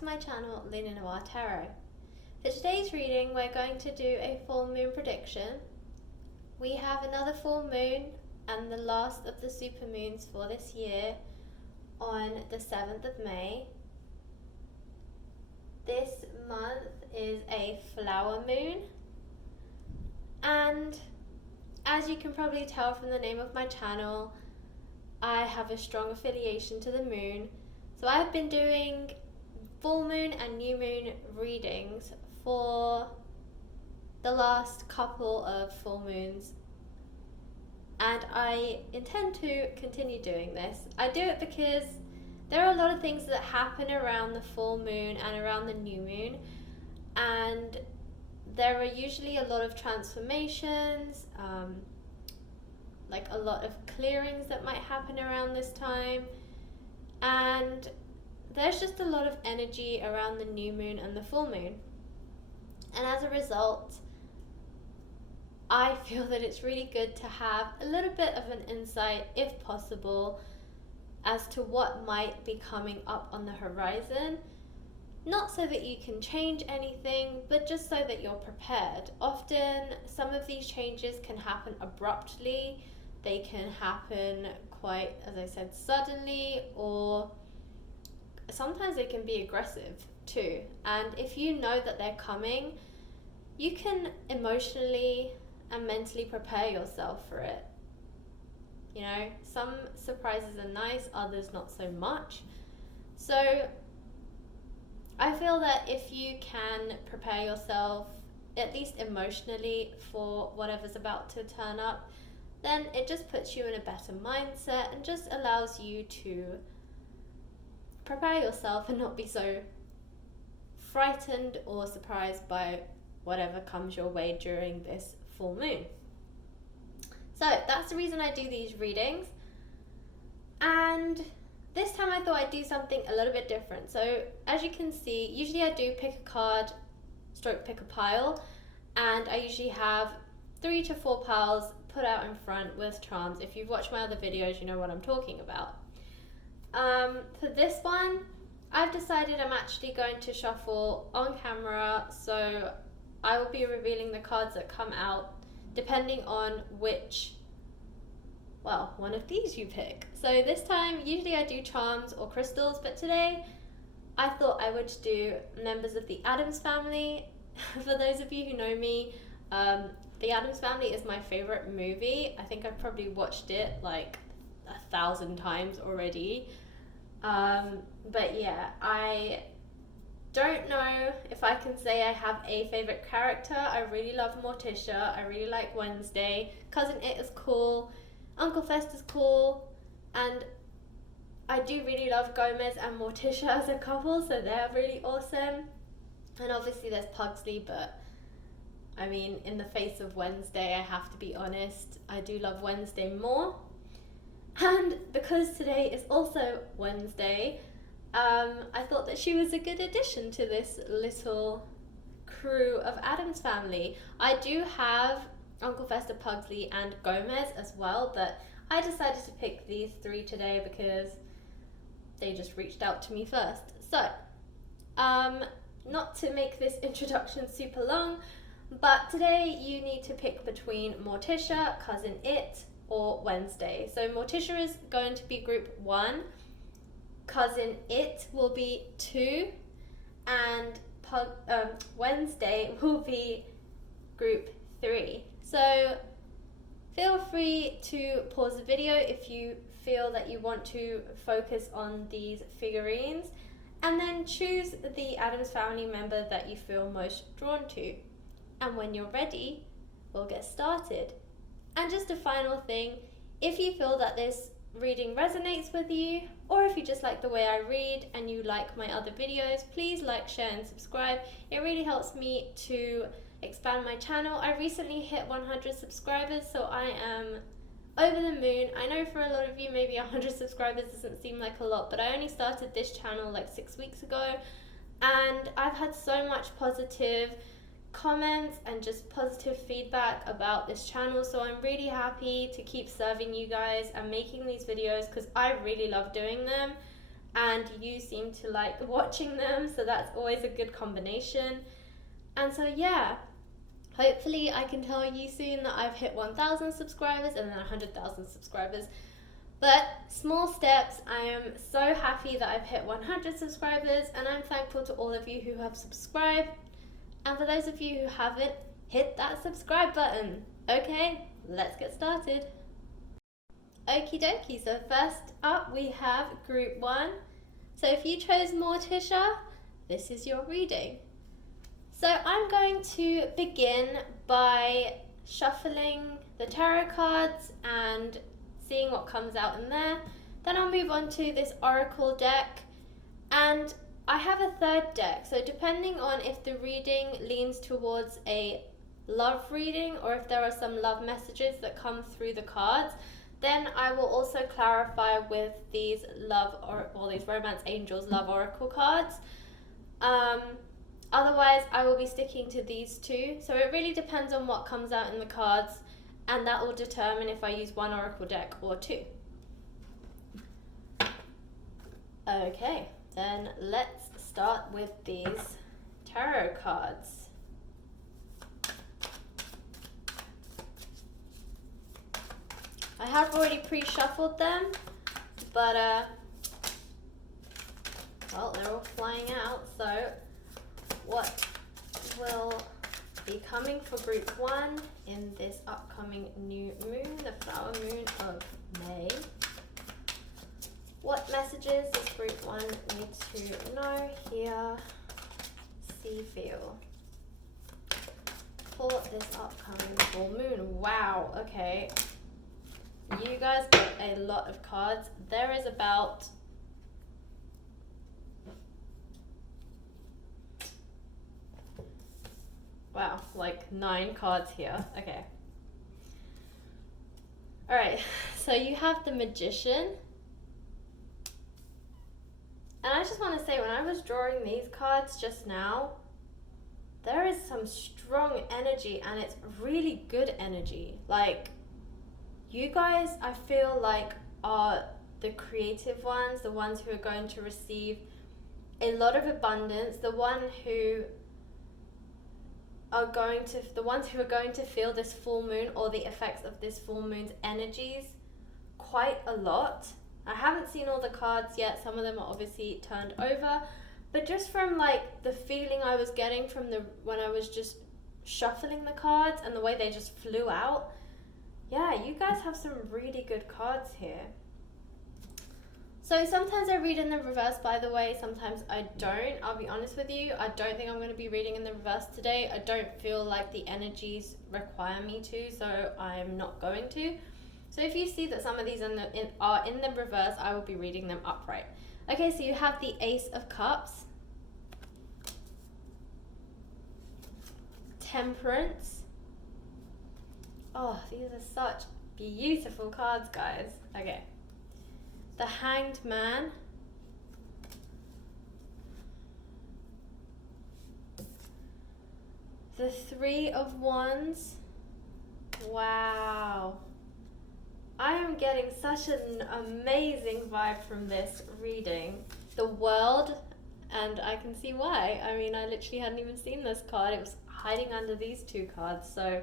to my channel, Luna Noir Tarot. For today's reading, we're going to do a full moon prediction. We have another full moon and the last of the supermoons for this year on the 7th of May. This month is a flower moon, and as you can probably tell from the name of my channel, I have a strong affiliation to the moon. So I've been doing full moon and new moon readings for the last couple of full moons, and I intend to continue doing this. I do it because there are a lot of things that happen around the full moon and around the new moon, and there are usually a lot of transformations, like a lot of clearings that might happen around this time, and there's just a lot of energy around the new moon and the full moon. And as a result, I feel that it's really good to have a little bit of an insight, if possible, as to what might be coming up on the horizon. Not so that you can change anything, but just so that you're prepared. Often, some of these changes can happen abruptly. They can happen quite, as I said, suddenly, or sometimes they can be aggressive too. And if you know that they're coming, you can emotionally and mentally prepare yourself for it. You know, some surprises are nice, others not so much. So I feel that if you can prepare yourself, at least emotionally, for whatever's about to turn up, then it just puts you in a better mindset and just allows you to prepare yourself and not be so frightened or surprised by whatever comes your way during this full moon. So that's the reason I do these readings, and this time I thought I'd do something a little bit different. So as you can see, usually I do pick a card, stroke pick a pile, and I usually have 3 to 4 piles put out in front with charms. If you've watched my other videos, you know what I'm talking about. For this one, I've decided I'm actually going to shuffle on camera, so I will be revealing the cards that come out depending on which, well, one of these you pick. So this time, usually I do charms or crystals, but today I thought I would do members of the Addams family. For those of you who know me, the Addams Family is my favorite movie. I think I've probably watched it like 1,000 times already. But yeah, I don't know if I can say I have a favorite character. I really love Morticia. I really like Wednesday. Cousin It is cool. Uncle Fest is cool. And I do really love Gomez and Morticia as a couple, so they're really awesome. And obviously there's Pugsley, but I mean, in the face of Wednesday, I have to be honest, I do love Wednesday more. And because today is also Wednesday, I thought that she was a good addition to this little crew of Addams Family. I do have Uncle Fester, Pugsley and Gomez as well, but I decided to pick these 3 today because they just reached out to me first. So, not to make this introduction super long, but today you need to pick between Morticia, Cousin It, or Wednesday. So Morticia is going to be group 1, Cousin It will be 2, and Wednesday will be group 3. So feel free to pause the video if you feel that you want to focus on these figurines, and then choose the Addams Family member that you feel most drawn to. And when you're ready, we'll get started. And just a final thing, if you feel that this reading resonates with you, or if you just like the way I read and you like my other videos, please like, share and subscribe. It really helps me to expand my channel. I recently hit 100 subscribers, so I am over the moon. I know for a lot of you, maybe 100 subscribers doesn't seem like a lot, but I only started this channel like 6 weeks ago, and I've had so much positive comments and just positive feedback about this channel, so I'm really happy to keep serving you guys and making these videos because I really love doing them. and you seem to like watching them, so that's always a good combination. And so yeah, hopefully I can tell you soon that I've hit 1,000 subscribers and then 100,000 subscribers. But small steps. I am so happy that I've hit 100 subscribers, and I'm thankful to all of you who have subscribed. And for those of you who haven't, hit that subscribe button. Okay, let's get started. Okie dokie, so first up we have group 1. So if you chose Morticia, this is your reading. So I'm going to begin by shuffling the tarot cards and seeing what comes out in there. Then I'll move on to this oracle deck, and I have a third deck, so depending on if the reading leans towards a love reading or if there are some love messages that come through the cards, then I will also clarify with these these romance angels love oracle cards. Otherwise I will be sticking to these two, so it really depends on what comes out in the cards, and that will determine if I use one oracle deck or two. Okay, then let's start with these tarot cards. I have already pre-shuffled them, but well, they're all flying out, so what will be coming for group 1 in this upcoming new moon, the flower moon of May? What messages does group 1 need to know, hear, see, feel for this upcoming full moon? Wow, okay. You guys got a lot of cards. There is about like 9 cards here. Okay. Alright, so you have the Magician. And I just want to say, when I was drawing these cards just now, there is some strong energy, and it's really good energy. Like, you guys, I feel like, are the creative ones, the ones who are going to receive a lot of abundance, the ones who are going to feel this full moon or the effects of this full moon's energies quite a lot. I haven't seen all the cards yet. Some of them are obviously turned over, but just from like the feeling I was getting from when I was just shuffling the cards and the way they just flew out, yeah, you guys have some really good cards here. So sometimes I read in the reverse, by the way, sometimes I don't. I'll be honest with you, I don't think I'm going to be reading in the reverse today. I don't feel like the energies require me to, so I'm not going to. So if you see that some of these are in the reverse, I will be reading them upright. Okay, so you have the Ace of Cups, Temperance. Oh, these are such beautiful cards, guys. Okay. The Hanged Man, the Three of Wands. Wow. I am getting such an amazing vibe from this reading. The World, and I can see why. I mean, I literally hadn't even seen this card. It was hiding under these two cards. So,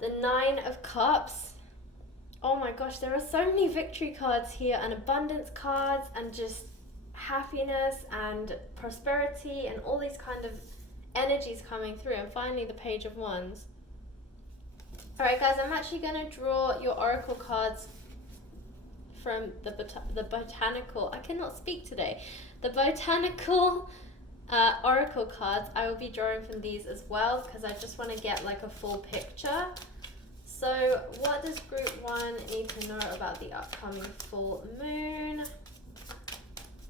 the Nine of Cups. Oh my gosh, there are so many victory cards here, and abundance cards, and just happiness and prosperity and all these kind of energies coming through. And finally, the Page of Wands. Alright guys, I'm actually going to draw your oracle cards from the Botanical, I cannot speak today, the Botanical oracle cards. I will be drawing from these as well, because I just want to get like a full picture. So what does group 1 need to know about the upcoming full moon?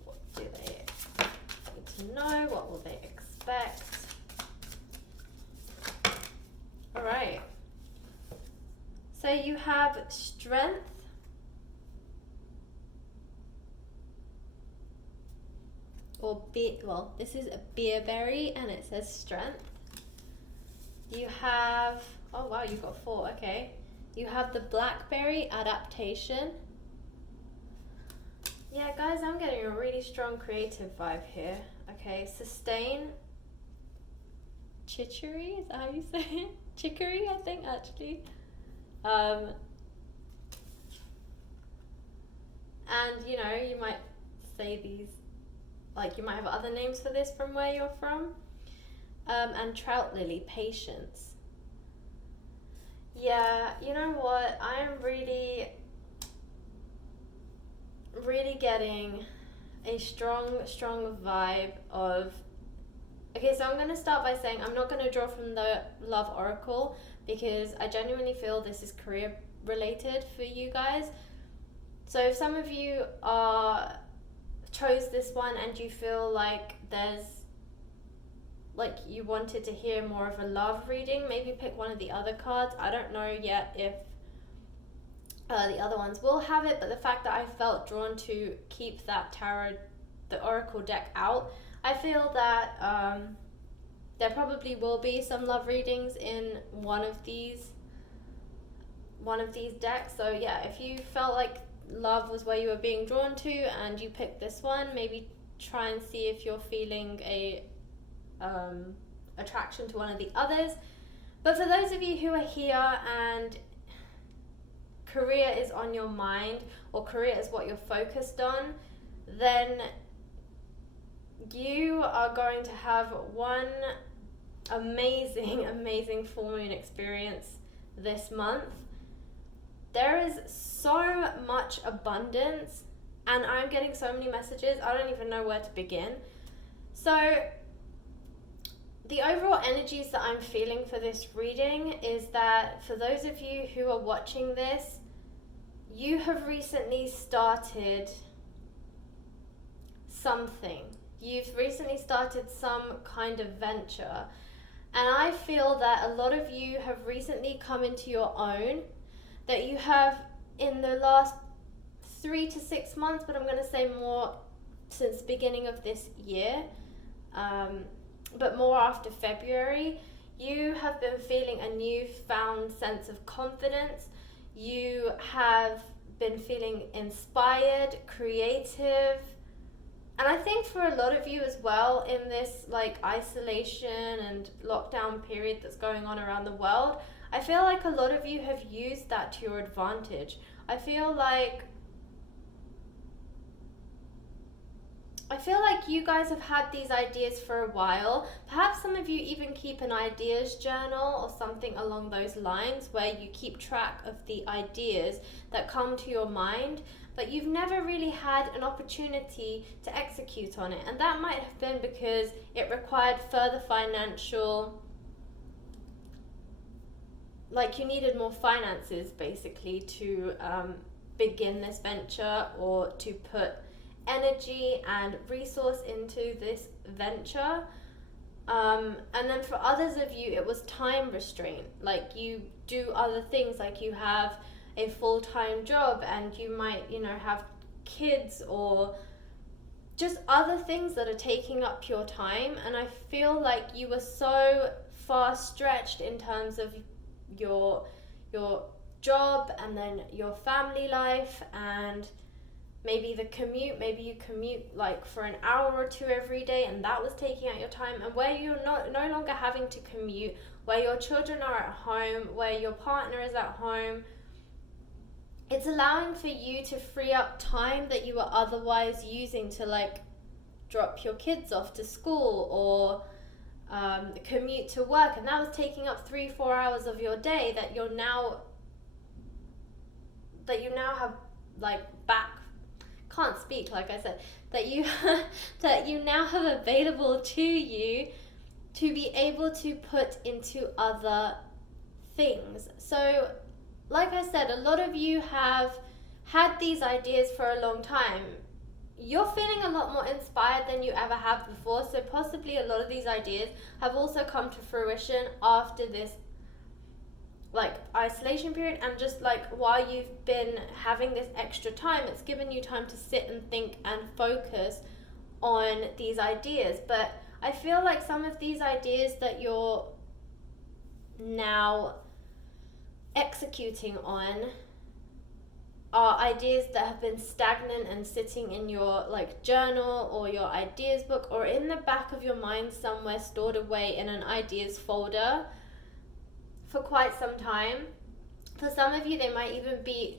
What do they need to know? What will they expect? Alright. So you have Strength, or this is a beerberry and it says Strength. You have, oh wow, you've got 4, okay. You have the Blackberry, Adaptation. Yeah, guys, I'm getting a really strong creative vibe here. Okay, sustain. Chichery, is that how you say it? Chicory, I think, actually. Um, and, you know, you might say these, like, you might have other names for this from where you're from. And trout lily, patience. Yeah, you know what? I'm really getting a strong vibe of. Okay, so I'm going to start by saying I'm not going to draw from the Love Oracle because I genuinely feel this is career related for you guys. So if some of you chose this one and you feel like you wanted to hear more of a love reading, maybe pick one of the other cards. I don't know yet if the other ones will have it, but the fact that I felt drawn to keep the Oracle deck out, I feel that there probably will be some love readings in one of these decks. So yeah, if you felt like love was where you were being drawn to and you picked this one, maybe try and see if you're feeling a attraction to one of the others. But for those of you who are here and career is on your mind, or career is what you're focused on, then you are going to have one amazing full moon experience this month. There is so much abundance, and I'm getting so many messages, I don't even know where to begin. So the overall energies that I'm feeling for this reading is that for those of you who are watching this, you have recently started something. You've recently started some kind of venture. And I feel that a lot of you have recently come into your own, that you have in the last 3 to 6 months, but I'm going to say more since the beginning of this year, but more after February, you have been feeling a newfound sense of confidence. You have been feeling inspired, creative. And I think for a lot of you as well, in this like isolation and lockdown period that's going on around the world, I feel like a lot of you have used that to your advantage. I feel like you guys have had these ideas for a while. Perhaps some of you even keep an ideas journal or something along those lines where you keep track of the ideas that come to your mind, but you've never really had an opportunity to execute on it. And that might have been because it required further financial, like you needed more finances basically to begin this venture or to put energy and resource into this venture. And then for others of you, it was time restraint. Like you do other things, like you have a full-time job and you might, have kids or just other things that are taking up your time. And I feel like you were so far stretched in terms of your job and then your family life and maybe the commute. Maybe you commute like for an hour or two every day and that was taking out your time, and where you're no longer having to commute, where your children are at home, where your partner is at home, it's allowing for you to free up time that you were otherwise using to like drop your kids off to school or commute to work, and that was taking up 3-4 hours of your day that you now have like back. Can't speak, like I said, that you that you now have available to you to be able to put into other things. So like I said, a lot of you have had these ideas for a long time. You're feeling a lot more inspired than you ever have before, so possibly a lot of these ideas have also come to fruition after this like isolation period, and just like while you've been having this extra time, it's given you time to sit and think and focus on these ideas. But I feel like some of these ideas that you're now executing on are ideas that have been stagnant and sitting in your like journal or your ideas book or in the back of your mind somewhere, stored away in an ideas folder for quite some time. For some of you, they might even be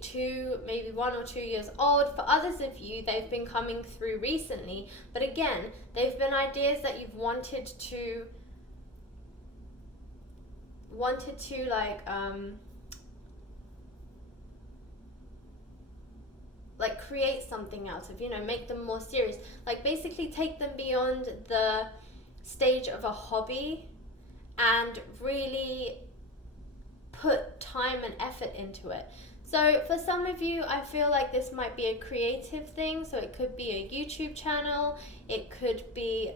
maybe 1 or 2 years old. For others of you, they've been coming through recently. But again, they've been ideas that you've wanted to like create something out of, make them more serious. Like basically take them beyond the stage of a hobby and really put time and effort into it. So for some of you, I feel like this might be a creative thing. So it could be a YouTube channel. It could be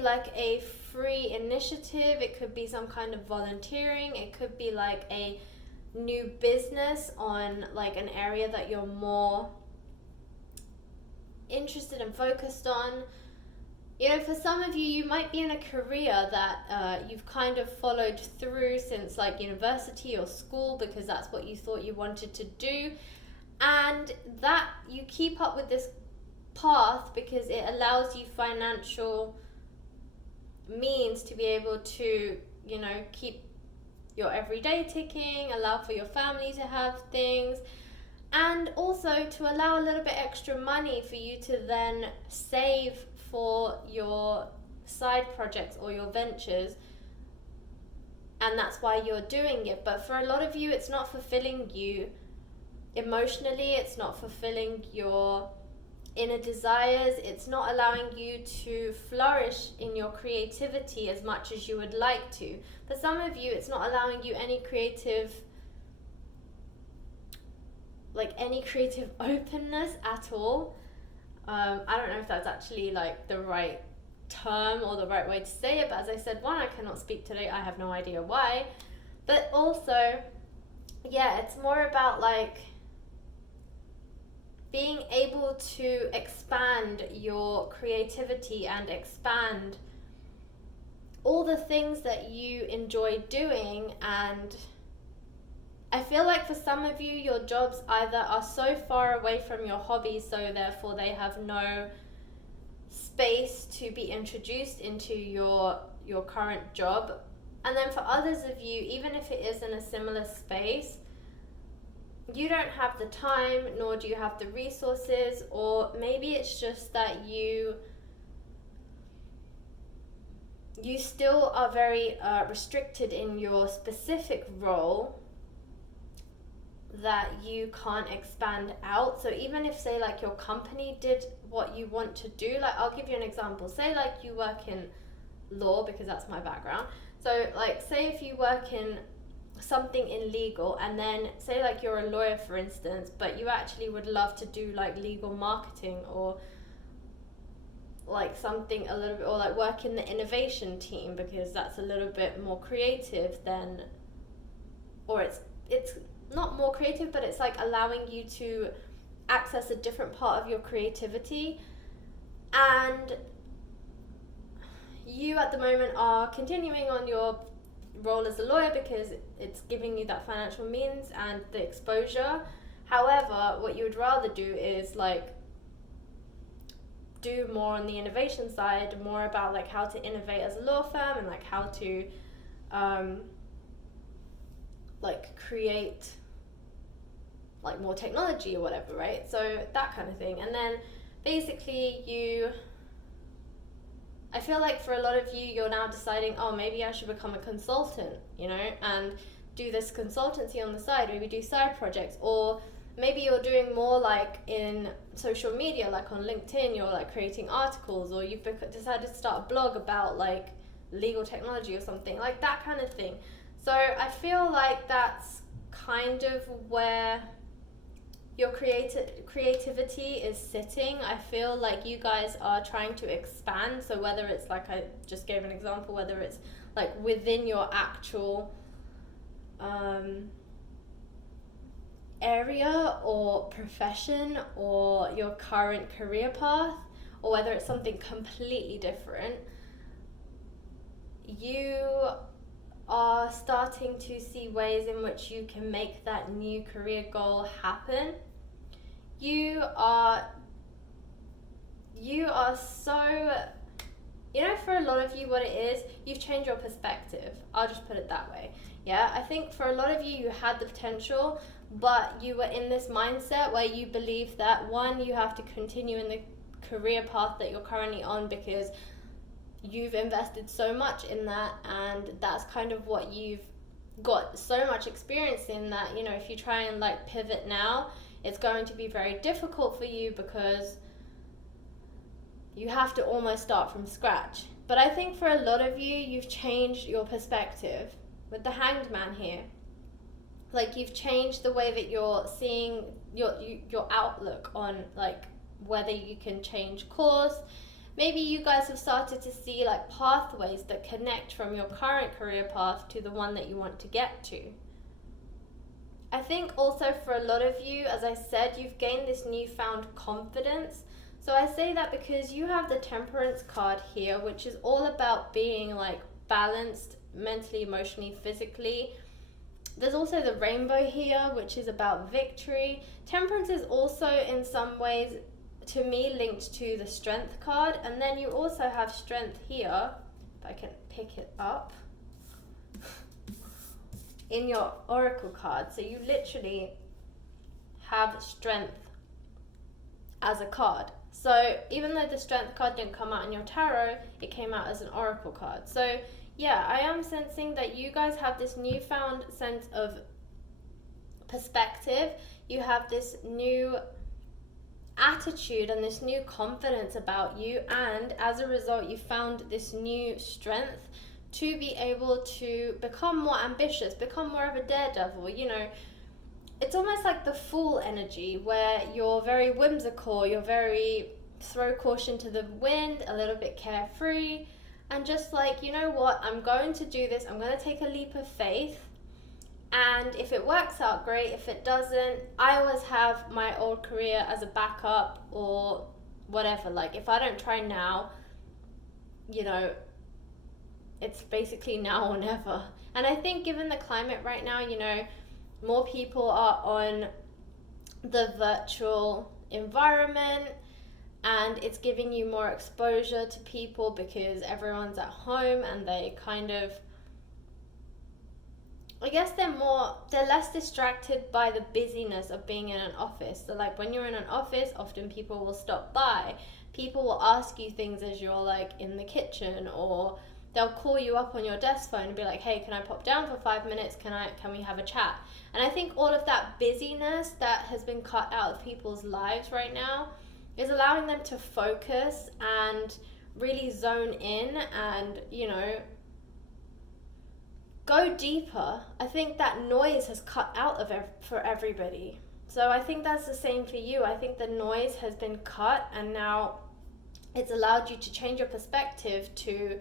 like a free initiative. It could be some kind of volunteering. It could be like a new business on like an area that you're more interested and focused on. For some of you, you might be in a career that you've kind of followed through since like university or school because that's what you thought you wanted to do, and that you keep up with this path because it allows you financial means to be able to, keep your everyday ticking, allow for your family to have things, and also to allow a little bit extra money for you to then save for your side projects or your ventures, and that's why you're doing it. But for a lot of you, it's not fulfilling you emotionally, it's not fulfilling your inner desires, it's not allowing you to flourish in your creativity as much as you would like to. For some of you, it's not allowing you any creative openness at all. I don't know if that's actually like the right term or the right way to say it, but as I said, one, I cannot speak today, I have no idea why. But also, it's more about like being able to expand your creativity and expand all the things that you enjoy doing. And I feel like for some of you, your jobs either are so far away from your hobbies, so therefore they have no space to be introduced into your current job. And then for others of you, even if it is in a similar space, you don't have the time, nor do you have the resources, or maybe it's just that you still are very restricted in your specific role, that you can't expand out. So even if, say, like your company did what you want to do, like I'll give you an example. Say like you work in law, because that's my background. So like say if you work in something in legal, and then say like you're a lawyer, for instance, but you actually would love to do like legal marketing or like something a little bit, or like work in the innovation team because that's a little bit more creative than, or it's not more creative, but it's like allowing you to access a different part of your creativity. And you at the moment are continuing on your role as a lawyer because it's giving you that financial means and the exposure. However, what you would rather do is like do more on the innovation side, more about like how to innovate as a law firm and like how to like create like more technology or whatever, right? So that kind of thing. And then basically I feel like for a lot of you, you're now deciding, oh, maybe I should become a consultant, and do this consultancy on the side, maybe do side projects, or maybe you're doing more like in social media, like on LinkedIn, you're like creating articles, or you've decided to start a blog about like legal technology or something, like that kind of thing. So I feel like that's kind of where your creativity is sitting. I feel like you guys are trying to expand. So whether it's like I just gave an example, whether it's like within your actual area or profession or your current career path, or whether it's something completely different, you are starting to see ways in which you can make that new career goal happen. You are so, for a lot of you, what it is, you've changed your perspective. I'll just put it that way. Yeah, I think for a lot of you, you had the potential, but you were in this mindset where you believe that, one, you have to continue in the career path that you're currently on because you've invested so much in that, and that's kind of what you've got so much experience in that, if you try and like pivot now, it's going to be very difficult for you because you have to almost start from scratch. But I think for a lot of you, you've changed your perspective with the Hanged Man here. Like, you've changed the way that you're seeing your outlook on like whether you can change course. Maybe you guys have started to see like pathways that connect from your current career path to the one that you want to get to. I think also for a lot of you, as I said, you've gained this newfound confidence. So I say that because you have the Temperance card here, which is all about being like balanced mentally, emotionally, physically. There's also the Rainbow here, which is about victory. Temperance is also in some ways, to me, linked to the Strength card. And then you also have Strength here, if I can pick it up, in your Oracle card. So you literally have Strength as a card. So even though the Strength card didn't come out in your tarot, it came out as an Oracle card. So yeah, I am sensing that you guys have this newfound sense of perspective. You have this new attitude and this new confidence about you, and as a result, you found this new strength to be able to become more ambitious, become more of a daredevil. It's almost like the Fool energy, where you're very whimsical, you're very throw caution to the wind, a little bit carefree, and just like, you know what, I'm going to do this, I'm going to take a leap of faith, and if it works out, great. If it doesn't, I always have my old career as a backup or whatever. Like, if I don't try now, it's basically now or never. And I think given the climate right now, more people are on the virtual environment, and it's giving you more exposure to people because everyone's at home and they kind of, I guess they're less distracted by the busyness of being in an office. So like when you're in an office, often people will stop by. People will ask you things as you're like in the kitchen, or they'll call you up on your desk phone and be like, hey, can I pop down for 5 minutes? Can we have a chat? And I think all of that busyness that has been cut out of people's lives right now is allowing them to focus and really zone in and, go deeper. I think that noise has cut out of for everybody. So I think that's the same for you. I think the noise has been cut, and now it's allowed you to change your perspective to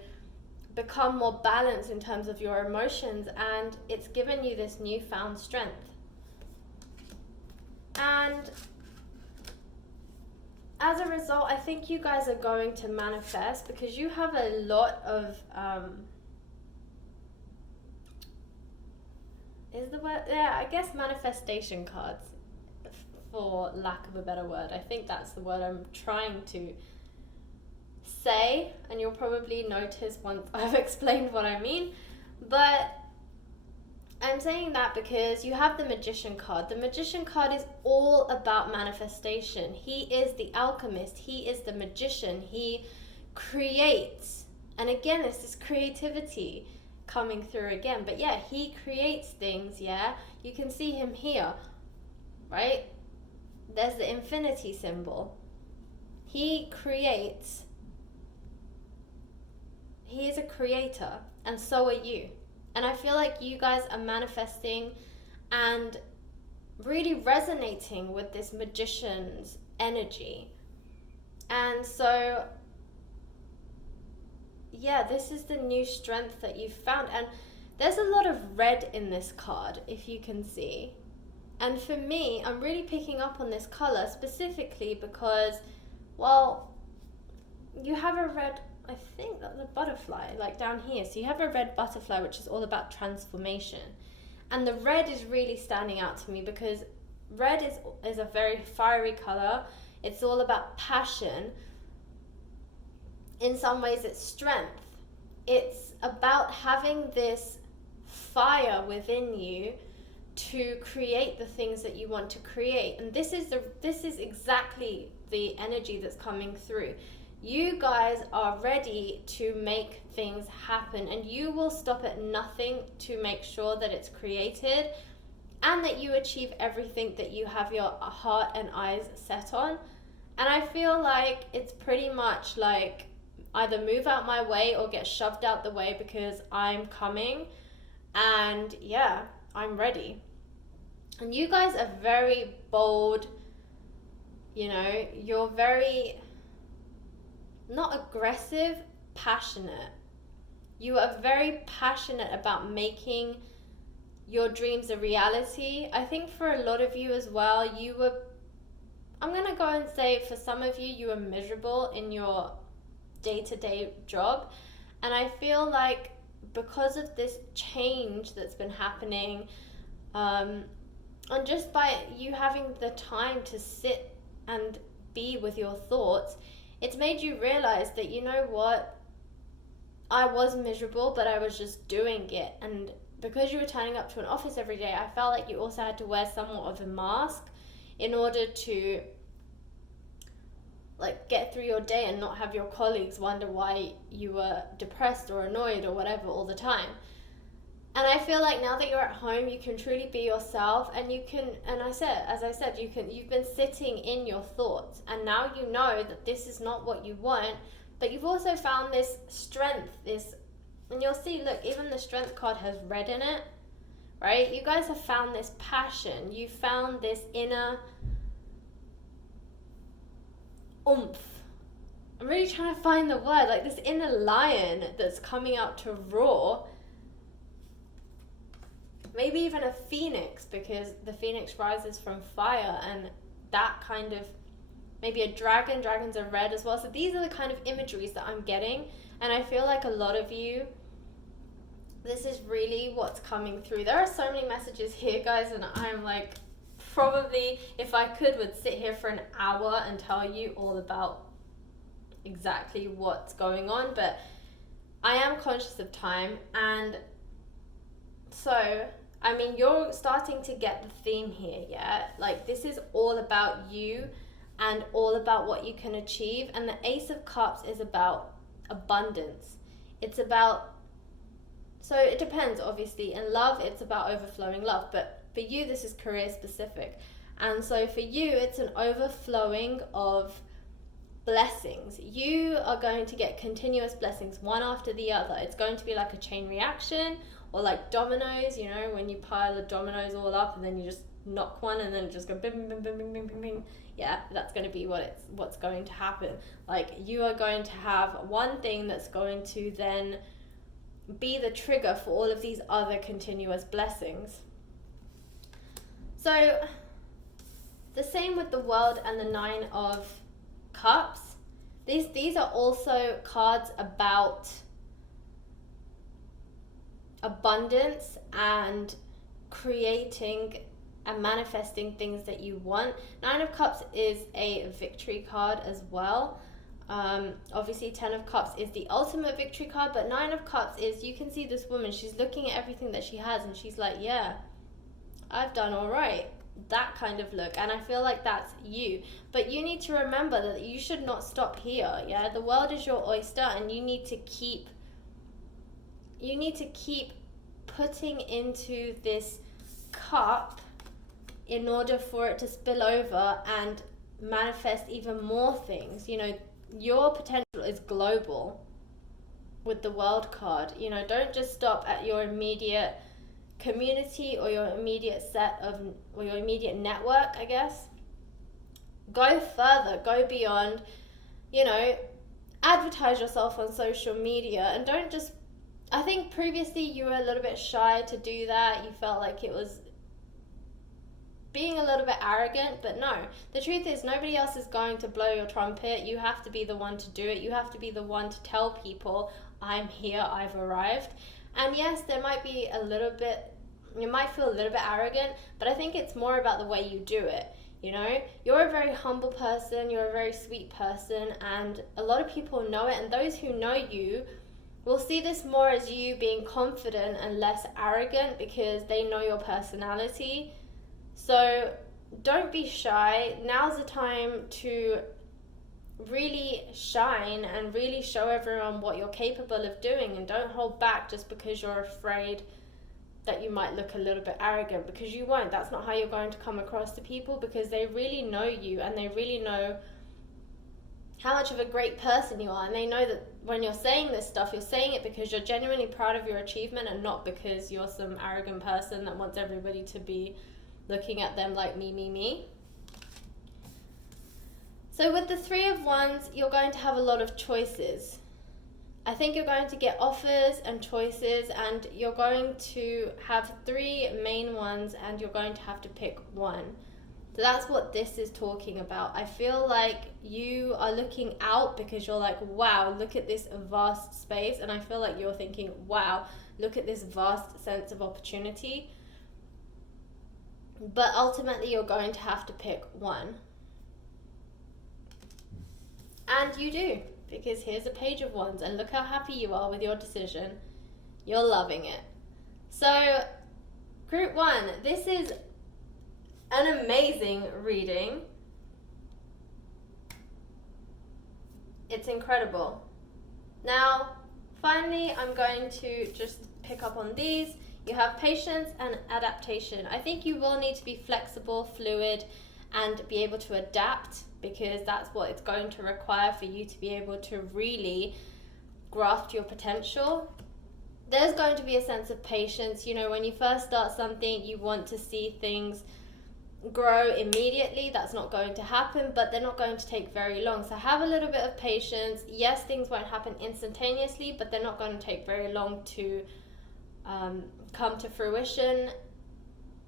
become more balanced in terms of your emotions, and it's given you this newfound strength. And as a result, I think you guys are going to manifest, because you have a lot of I guess manifestation cards, for lack of a better word. I think that's the word I'm trying to say, and you'll probably notice once I've explained what I mean. But I'm saying that because you have the Magician card. The Magician card is all about manifestation. He is the alchemist. He is the magician. He creates. And again, it's this creativity coming through again. But yeah, he creates things, yeah? You can see him here, right? There's the infinity symbol. He creates. He is a creator, and so are you. And I feel like you guys are manifesting and really resonating with this magician's energy. And so, yeah, this is the new strength that you've found. And there's a lot of red in this card, if you can see. And for me, I'm really picking up on this color specifically because, well, you have a red I think that's a butterfly, like down here. So you have a red butterfly, which is all about transformation. And the red is really standing out to me because red is a very fiery color. It's all about passion. In some ways, it's strength. It's about having this fire within you to create the things that you want to create. And this is exactly the energy that's coming through. You guys are ready to make things happen, and you will stop at nothing to make sure that it's created and that you achieve everything that you have your heart and eyes set on. And I feel like it's pretty much like either move out my way or get shoved out the way, because I'm coming, and yeah, I'm ready. And you guys are very bold, you know, you're very, not aggressive, passionate. You are very passionate about making your dreams a reality. I think for a lot of you as well, I'm going to go and say for some of you, you were miserable in your day-to-day job. And I feel like because of this change that's been happening, and just by you having the time to sit and be with your thoughts, it's made you realize that, you know what, I was miserable, but I was just doing it. And because you were turning up to an office every day, I felt like you also had to wear somewhat of a mask in order to like get through your day and not have your colleagues wonder why you were depressed or annoyed or whatever all the time. And I feel like now that you're at home, you can truly be yourself, and you can, and as I said, you've been sitting in your thoughts, and now you know that this is not what you want, but you've also found this strength, and you'll see, look, even the strength card has red in it, right? You guys have found this passion, you found this inner oomph. I'm really trying to find the word, like this inner lion that's coming out to roar. Maybe even a phoenix, because the phoenix rises from fire, and that kind of, maybe a dragon. Dragons are red as well. So these are the kind of imageries that I'm getting, and I feel like a lot of you, this is really what's coming through. There are so many messages here, guys, and I'm like, probably, if I could, would sit here for an hour and tell you all about exactly what's going on, but I am conscious of time. And so, I mean, you're starting to get the theme here, yeah? Like, this is all about you and all about what you can achieve. And the Ace of Cups is about abundance. It's about, so it depends, obviously. In love, it's about overflowing love. But for you, this is career specific. And so for you, it's an overflowing of blessings. You are going to get continuous blessings, one after the other. It's going to be like a chain reaction, or like dominoes, you know, when you pile the dominoes all up and then you just knock one and then it just go bing, bing, bing, bing, bing, bing, bing. Yeah, that's going to be what's going to happen. Like, you are going to have one thing that's going to then be the trigger for all of these other continuous blessings. So the same with the World and the Nine of Cups. These are also cards about abundance and creating and manifesting things that you want. Nine of Cups is a victory card as well. Obviously 10 of Cups is the ultimate victory card, but 9 of Cups is, you can see this woman, she's looking at everything that she has and she's like, yeah, I've done all right. That kind of look. And I feel like that's you. But you need to remember that you should not stop here. Yeah, the world is your oyster, and you need to keep putting into this cup in order for it to spill over and manifest even more things. You know, your potential is global with the World card. You know, don't just stop at your immediate community or your immediate or your immediate network, I guess. Go further, go beyond, you know, advertise yourself on social media, and don't just, I think previously you were a little bit shy to do that. You felt like it was being a little bit arrogant, but no. The truth is nobody else is going to blow your trumpet. You have to be the one to do it. You have to be the one to tell people, I'm here, I've arrived. And yes, there might be a little bit, you might feel a little bit arrogant, but I think it's more about the way you do it. You know, you're a very humble person, you're a very sweet person, and a lot of people know it, and those who know you will see this more as you being confident and less arrogant because they know your personality. So don't be shy. Now's the time to really shine and really show everyone what you're capable of doing, and don't hold back just because you're afraid that you might look a little bit arrogant, because you won't. That's not how you're going to come across to people, because they really know you and they really know how much of a great person you are, and they know that when you're saying this stuff, you're saying it because you're genuinely proud of your achievement and not because you're some arrogant person that wants everybody to be looking at them like me. So with the Three of Wands, you're going to have a lot of choices. I think you're going to get offers and choices, and you're going to have three main ones and you're going to have to pick one. So that's what this is talking about. I feel like you are looking out because you're like, wow, look at this vast space. And I feel like you're thinking, wow, look at this vast sense of opportunity. But ultimately, you're going to have to pick one. And you do, because here's a Page of Wands, and look how happy you are with your decision. You're loving it. So, Group 1, this is an amazing reading. It's incredible. Now, finally, I'm going to just pick up on these. You have patience and adaptation. I think you will need to be flexible, fluid, and be able to adapt, because that's what it's going to require for you to be able to really grasp your potential. There's going to be a sense of patience. You know, when you first start something, you want to see things grow immediately. That's not going to happen, but they're not going to take very long. So have a little bit of patience. Yes, things won't happen instantaneously, but they're not going to take very long to come to fruition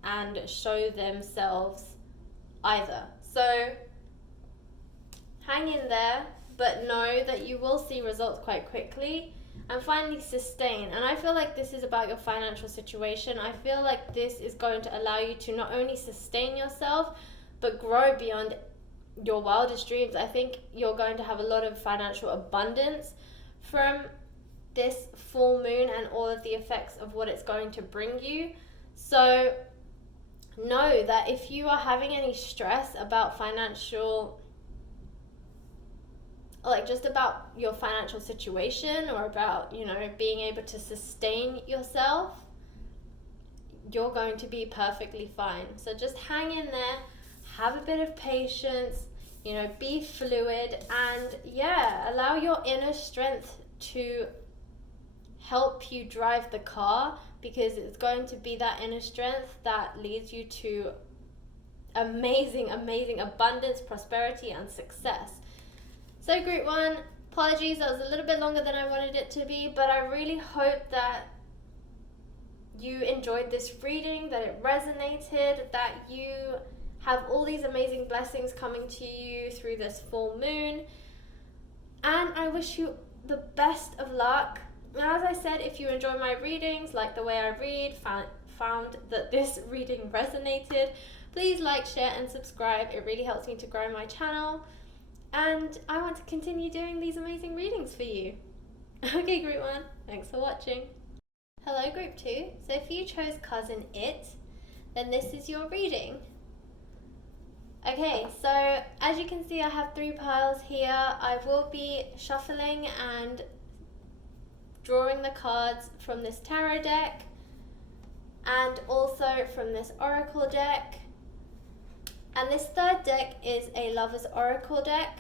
and show themselves either. So hang in there, but know that you will see results quite quickly. And finally, sustain. And I feel like this is about your financial situation. I feel like this is going to allow you to not only sustain yourself, but grow beyond your wildest dreams. I think you're going to have a lot of financial abundance from this full moon and all of the effects of what it's going to bring you. So know that if you are having any stress about financial, like just about your financial situation, or about, you know, being able to sustain yourself, you're going to be perfectly fine. So just hang in there, have a bit of patience, you know, be fluid, and yeah, allow your inner strength to help you drive the car, because it's going to be that inner strength that leads you to amazing abundance, prosperity, and success. So Group 1, apologies, that was a little bit longer than I wanted it to be, but I really hope that you enjoyed this reading, that it resonated, that you have all these amazing blessings coming to you through this full moon. And I wish you the best of luck. And as I said, if you enjoy my readings, like the way I read, found that this reading resonated, please like, share, and subscribe. It really helps me to grow my channel. And I want to continue doing these amazing readings for you. Okay, Group 1, thanks for watching. Hello, Group 2. So if you chose Cousin It, then this is your reading. Okay, so as you can see, I have 3 piles here. I will be shuffling and drawing the cards from this tarot deck and also from this oracle deck. And this third deck is a Lover's Oracle deck.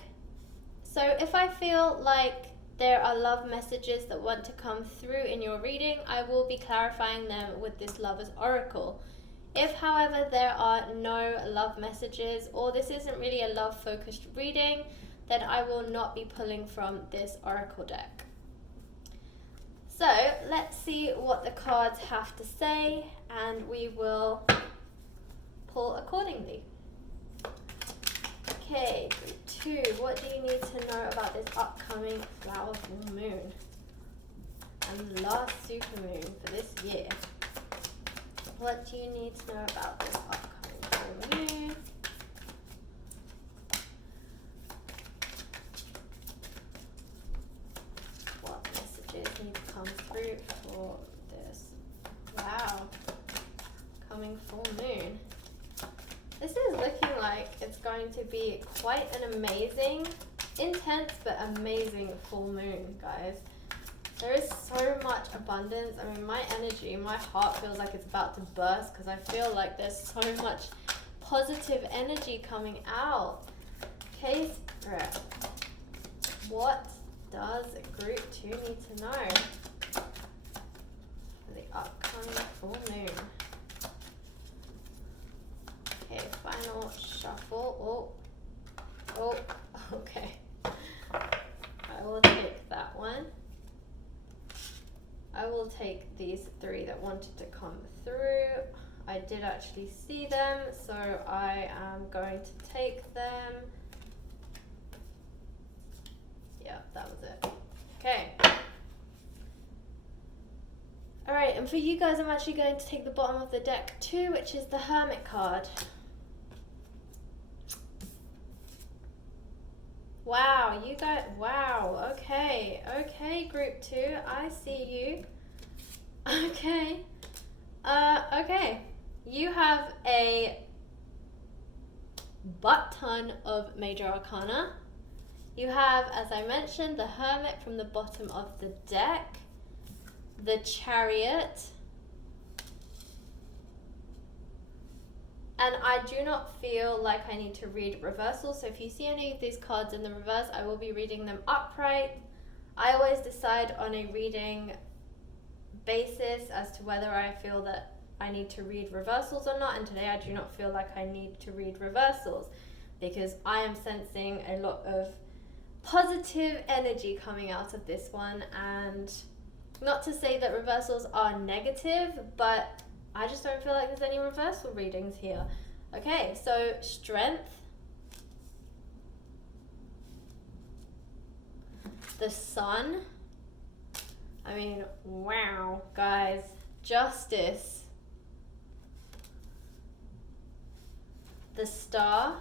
So if I feel like there are love messages that want to come through in your reading, I will be clarifying them with this Lover's Oracle. If, however, there are no love messages, or this isn't really a love-focused reading, then I will not be pulling from this oracle deck. So let's see what the cards have to say, and we will pull accordingly. Okay, group 2, what do you need to know about this upcoming flower full moon? And last supermoon for this year. What do you need to know about this upcoming full moon? What messages need to come through for this? Wow, coming full moon. This is looking like it's going to be quite an amazing, intense but amazing full moon, guys. There is so much abundance. I mean, my energy, my heart feels like it's about to burst because I feel like there's so much positive energy coming out. Okay, Spirit, what does group 2 need to know for the upcoming full moon? Okay, final shuffle. Oh, okay. I will take that one. I will take these 3 that wanted to come through. I did actually see them, so I am going to take them. Yeah, that was it. Okay. Alright, and for you guys, I'm actually going to take the bottom of the deck too, which is the Hermit card. Wow, you guys, wow, okay, group 2, I see you. Okay, okay, you have a butt ton of major arcana. You have, as I mentioned, the Hermit from the bottom of the deck, the Chariot, and I do not feel like I need to read reversal, so if you see any of these cards in the reverse, I will be reading them upright. I always decide on a reading basis as to whether I feel that I need to read reversals or not, and today I do not feel like I need to read reversals because I am sensing a lot of positive energy coming out of this one, and not to say that reversals are negative, but I just don't feel like there's any reversal readings here. Okay, so Strength, the Sun, I mean, wow, guys, Justice, the Star,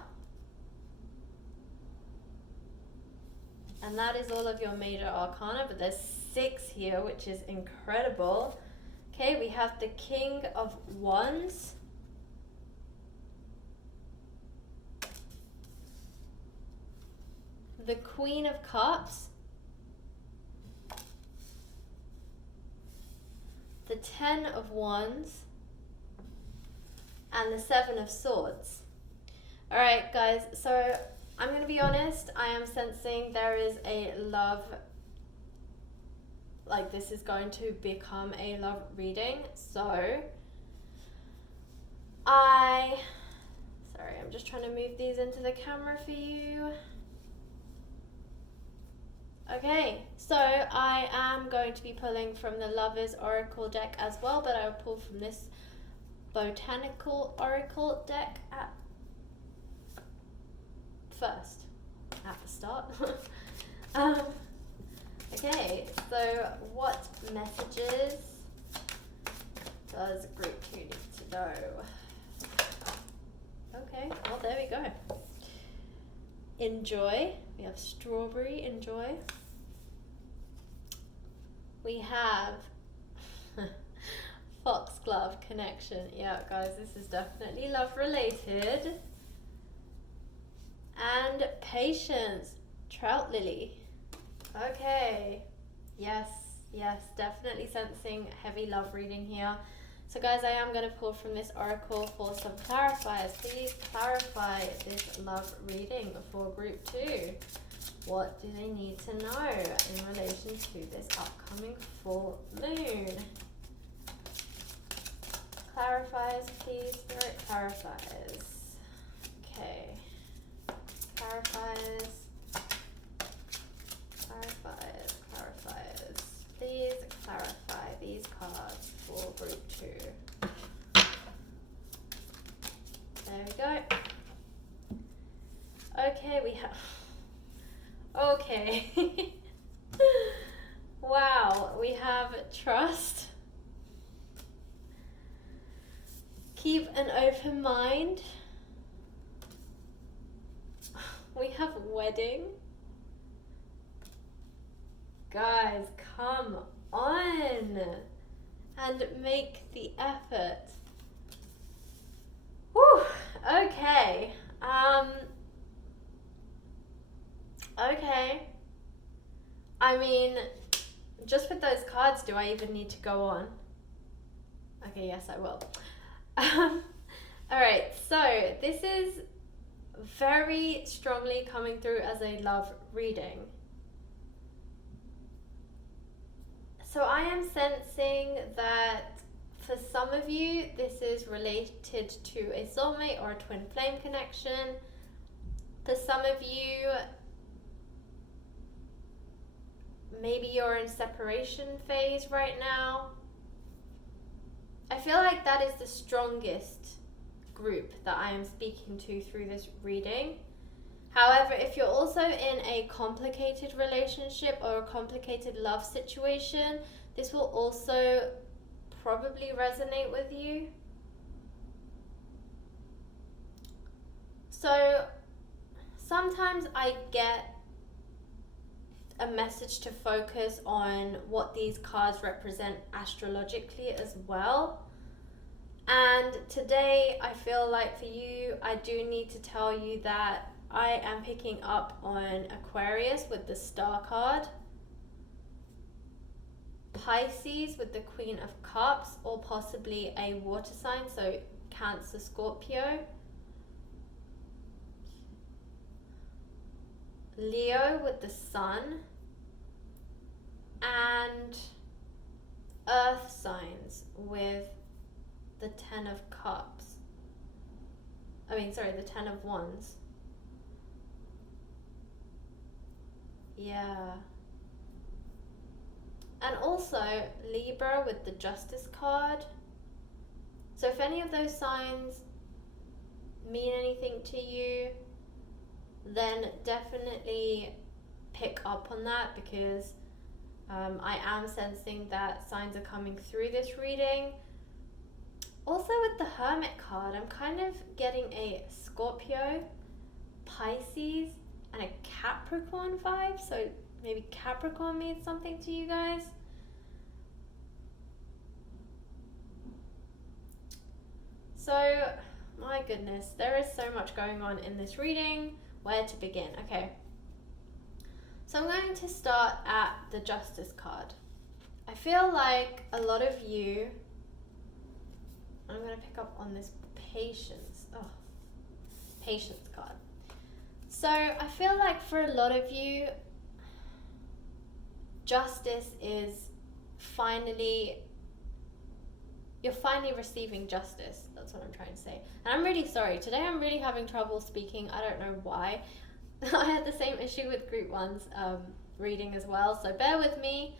and that is all of your major arcana, but there's 6 here, which is incredible. Okay, we have the King of Wands, the Queen of Cups, the 10 of Wands, and the 7 of Swords. Alright guys, so I'm going to be honest, I am sensing there is a love, like this is going to become a love reading, so I'm just trying to move these into the camera for you. Okay, so I am going to be pulling from the Lovers Oracle deck as well, but I will pull from this Botanical Oracle deck at the start. Okay, so what messages does group 2 need to know? Okay, well there we go. Enjoy, we have Strawberry, enjoy. We have Foxglove connection. Yeah, guys, this is definitely love related. And Patience, Trout Lily. Okay, yes, definitely sensing heavy love reading here. So guys, I am going to pull from this oracle for some clarifiers. Please clarify this love reading for group 2. What do they need to know in relation to this upcoming full moon? Clarifiers, please, Spirit, clarifiers. Okay, clarifiers. Please clarify these cards for group 2. Okay, we have... Okay. Wow, we have trust. Keep an open mind. We have wedding. Guys, come on and make the effort. Whew, okay. Okay. I mean, just with those cards, do I even need to go on? Okay, yes, I will. Alright, so this is very strongly coming through as a love reading. So I am sensing that for some of you, this is related to a soulmate or a twin flame connection. For some of you, maybe you're in separation phase right now. I feel like that is the strongest group that I am speaking to through this reading. However, if you're also in a complicated relationship or a complicated love situation, this will also probably resonate with you. So sometimes I get a message to focus on what these cards represent astrologically as well. And today I feel like for you, I do need to tell you that I am picking up on Aquarius with the Star card, Pisces with the Queen of Cups, or possibly a water sign, so Cancer, Scorpio, Leo with the Sun, and Earth signs with the Ten of Cups. The Ten of Wands. Yeah. And also Libra with the Justice card. So if any of those signs mean anything to you, then definitely pick up on that, because I am sensing that signs are coming through this reading. Also with the Hermit card, I'm kind of getting a Scorpio, Pisces, and a Capricorn vibe. So maybe Capricorn means something to you guys. So, my goodness, there is so much going on in this reading. Where to begin? Okay. So I'm going to start at the Justice card. I feel like a lot of you, I'm going to pick up on this Patience. Oh, Patience card. So I feel like for a lot of you, justice is you're finally receiving justice. That's what I'm trying to say. And I'm really sorry. Today I'm really having trouble speaking. I don't know why. I had the same issue with group one's reading as well. So bear with me.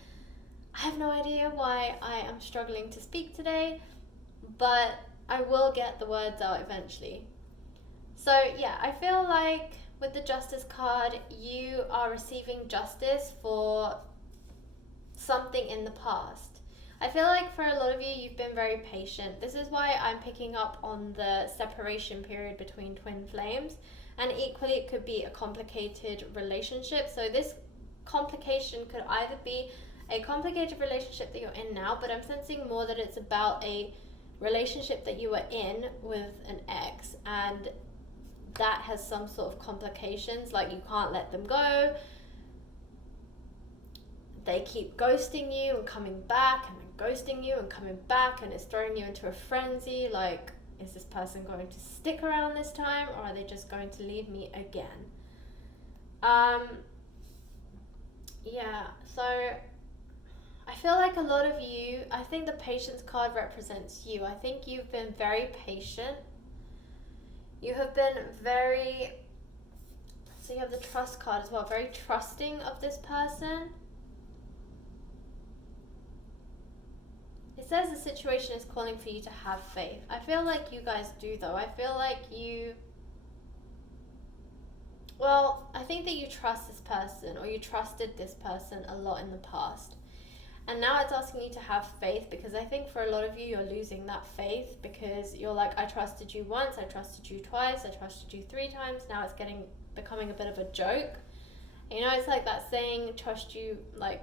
I have no idea why I am struggling to speak today, but I will get the words out eventually. So yeah, I feel like with the Justice card, you are receiving justice for something in the past. I feel like for a lot of you, you've been very patient. This is why I'm picking up on the separation period between twin flames, and equally it could be a complicated relationship. So this complication could either be a complicated relationship that you're in now, but I'm sensing more that it's about a relationship that you were in with an ex, and that has some sort of complications, like you can't let them go. They keep ghosting you and coming back, and then ghosting you and coming back, and it's throwing you into a frenzy, like, is this person going to stick around this time, or are they just going to leave me again? Yeah, so I feel like a lot of you, I think the Patience card represents you. I think you've been very patient. You have been very, so you have the Trust card as well, very trusting of this person. It says the situation is calling for you to have faith. I feel like you guys do though. I feel like you Well, I think that you trust this person, or you trusted this person a lot in the past. And now it's asking you to have faith, because I think for a lot of you, you're losing that faith because you're like, I trusted you once, I trusted you twice, I trusted you 3 times. Now it's becoming a bit of a joke. You know, it's like that saying, trust you once.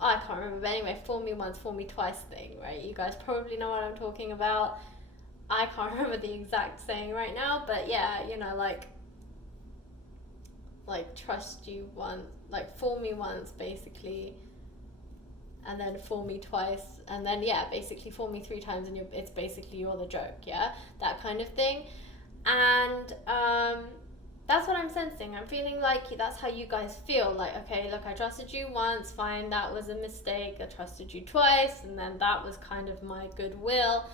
Oh, I can't remember, but anyway, fool me once, fool me twice thing, right? You guys probably know what I'm talking about. I can't remember the exact saying right now, but yeah, you know, like trust you once, like fool me once basically, and then fool me twice, and then yeah, basically fool me 3 times, and it's basically you're the joke, yeah, that kind of thing. And that's what I'm sensing. I'm feeling like that's how you guys feel. Like, okay, look, I trusted you once, fine, that was a mistake. I trusted you twice, and then that was kind of my goodwill.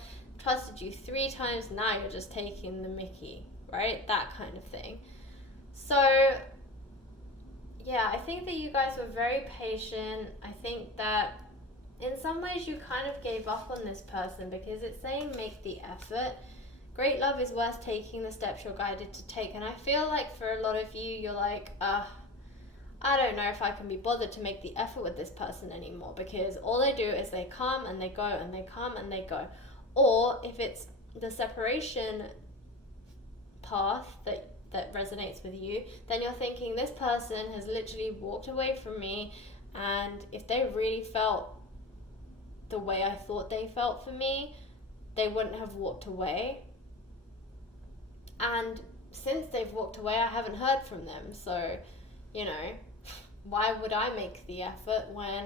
Trusted you 3 times, now you're just taking the mickey, right? That kind of thing. So, yeah, I think that you guys were very patient. I think that in some ways you kind of gave up on this person, because it's saying make the effort. Great love is worth taking the steps you're guided to take. And I feel like for a lot of you, you're like, I don't know if I can be bothered to make the effort with this person anymore, because all they do is they come and they go and they come and they go. Or if it's the separation path that resonates with you, then you're thinking this person has literally walked away from me, and if they really felt the way I thought they felt for me, they wouldn't have walked away. And since they've walked away, I haven't heard from them. So, you know, why would I make the effort when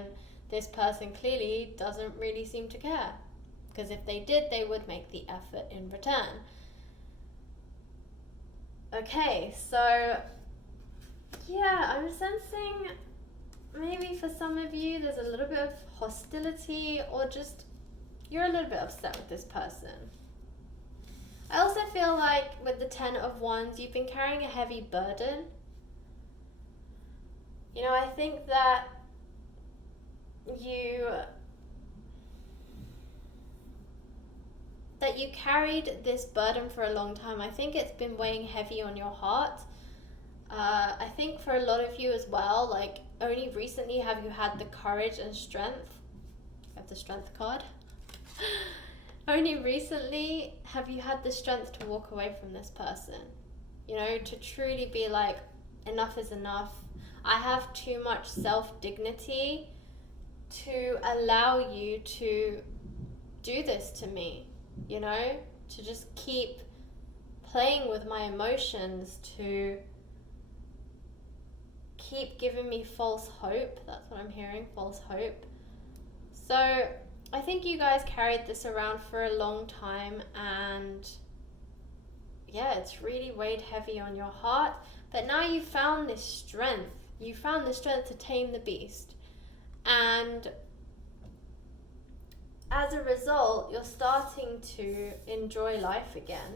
this person clearly doesn't really seem to care? Because if they did, they would make the effort in return. Okay, so yeah, I'm sensing maybe for some of you there's a little bit of hostility, or just you're a little bit upset with this person. I also feel like with the 10 of Wands, you've been carrying a heavy burden. You know, I think that you carried this burden for a long time. I think it's been weighing heavy on your heart. I think for a lot of you as well, like only recently have you had the courage and strength. I have the strength card. Only recently have you had the strength to walk away from this person. You know, to truly be like, enough is enough. I have too much self-dignity to allow you to do this to me. You know, to just keep playing with my emotions, to keep giving me false hope. That's what I'm hearing, false hope. So I think you guys carried this around for a long time, and yeah, it's really weighed heavy on your heart. But now you've found this strength. You found the strength to tame the beast. And as a result, you're starting to enjoy life again.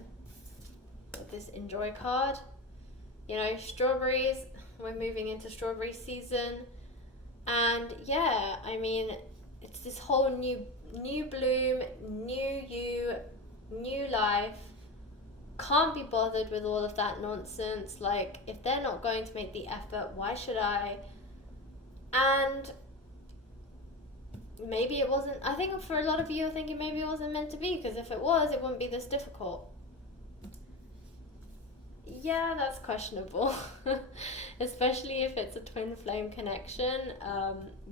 With this enjoy card. You know, strawberries, we're moving into strawberry season. And yeah, I mean, it's this whole new bloom, new you, new life. Can't be bothered with all of that nonsense. Like, if they're not going to make the effort, why should I? And maybe it wasn't, I think for a lot of you are thinking maybe it wasn't meant to be, because if it was, it wouldn't be this difficult. Yeah, that's questionable. Especially if it's a twin flame connection.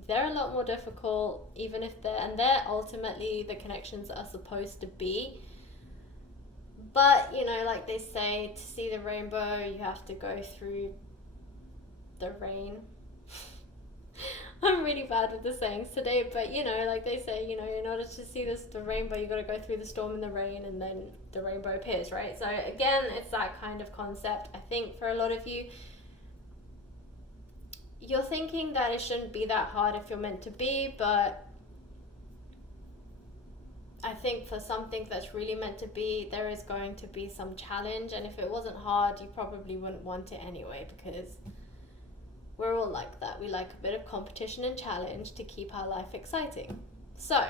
They're a lot more difficult, even if they're ultimately the connections that are supposed to be. But, you know, like they say, to see the rainbow, you have to go through the rain. I'm really bad with the sayings today, but, you know, like they say, you know, in order to see the rainbow, you got to go through the storm and the rain, and then the rainbow appears, right? So, again, it's that kind of concept. I think for a lot of you, you're thinking that it shouldn't be that hard if you're meant to be, but I think for something that's really meant to be, there is going to be some challenge, and if it wasn't hard, you probably wouldn't want it anyway, because we're all like that. We like a bit of competition and challenge to keep our life exciting. So,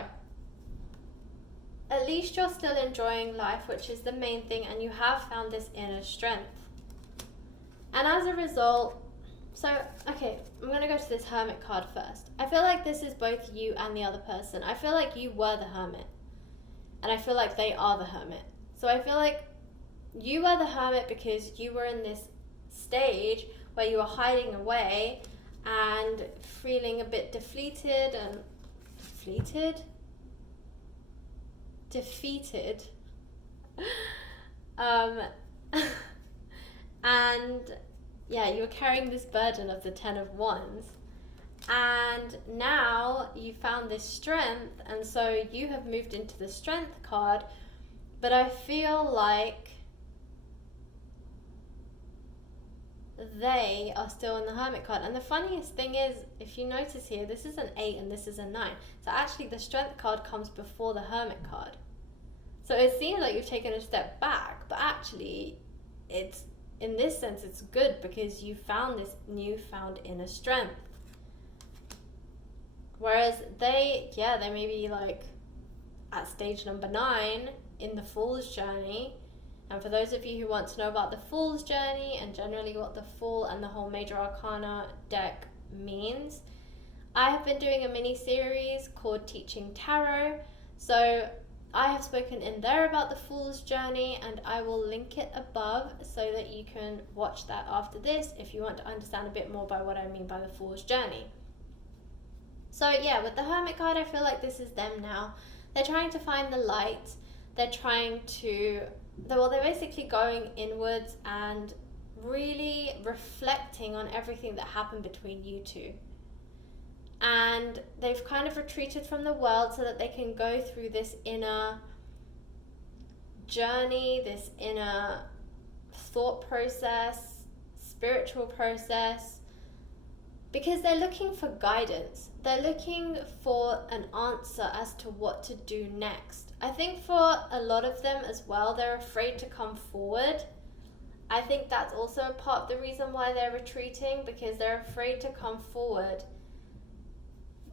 at least you're still enjoying life, which is the main thing, and you have found this inner strength. And as a result, okay, I'm going to go to this Hermit card first. I feel like this is both you and the other person. I feel like you were the Hermit, and I feel like they are the Hermit. So I feel like you were the Hermit because you were in this stage where you were hiding away and feeling a bit defeated. And yeah, you were carrying this burden of the 10 of Wands, and now you found this strength, and so you have moved into the Strength card. But I feel like they are still in the Hermit card. And the funniest thing is, if you notice here, this is an 8 and this is a 9. So actually the Strength card comes before the Hermit card. So it seems like you've taken a step back, but actually it's, in this sense, it's good because you found this newfound inner strength. Whereas they may be like at stage number 9 in the Fool's journey. And for those of you who want to know about the Fool's journey and generally what the Fool and the whole Major Arcana deck means, I have been doing a mini series called Teaching Tarot. So I have spoken in there about the Fool's journey, and I will link it above so that you can watch that after this if you want to understand a bit more by what I mean by the Fool's journey. So yeah, with the Hermit card, I feel like this is them now. They're trying to find the light. They're basically going inwards and really reflecting on everything that happened between you two. And they've kind of retreated from the world so that they can go through this inner journey, this inner thought process, spiritual process, because they're looking for guidance. They're looking for an answer as to what to do next. I think for a lot of them as well, they're afraid to come forward. I think that's also a part of the reason why they're retreating, because they're afraid to come forward.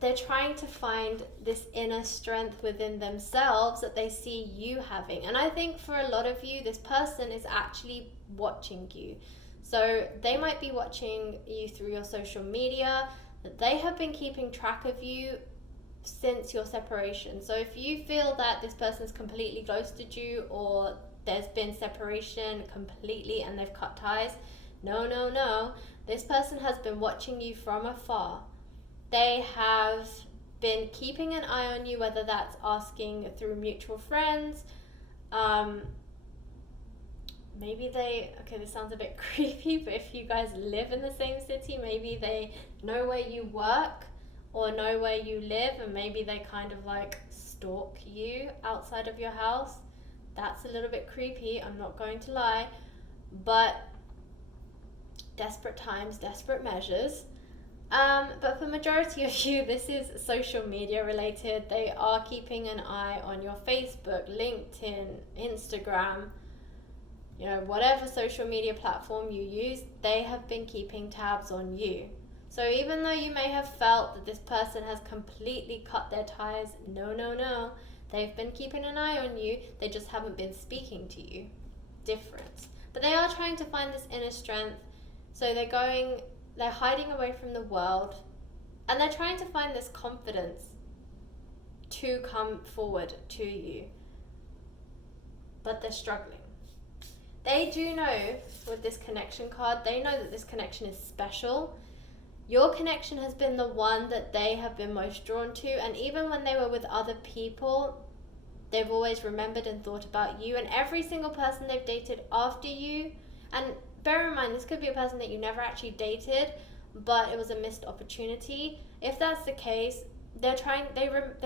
They're trying to find this inner strength within themselves that they see you having. And I think for a lot of you, this person is actually watching you. So they might be watching you through your social media. They have been keeping track of you since your separation. So if you feel that this person's completely ghosted you, or there's been separation completely and they've cut ties, no. This person has been watching you from afar. They have been keeping an eye on you, whether that's asking through mutual friends. This sounds a bit creepy, but if you guys live in the same city, maybe they know where you work or know where you live, and maybe they kind of like stalk you outside of your house. That's a little bit creepy, I'm not going to lie, but desperate times, desperate measures. But for majority of you, this is social media related. They are keeping an eye on your Facebook, LinkedIn, Instagram, whatever social media platform you use, they have been keeping tabs on you. So even though you may have felt that this person has completely cut their ties, no. They've been keeping an eye on you. They just haven't been speaking to you. Difference. But they are trying to find this inner strength. So they're hiding away from the world, and they're trying to find this confidence to come forward to you. But they're struggling. They do know with this connection card, they know that this connection is special. Your connection has been the one that they have been most drawn to, and even when they were with other people, they've always remembered and thought about you. And every single person they've dated after you, and bear in mind, this could be a person that you never actually dated, but it was a missed opportunity. If that's the case, they're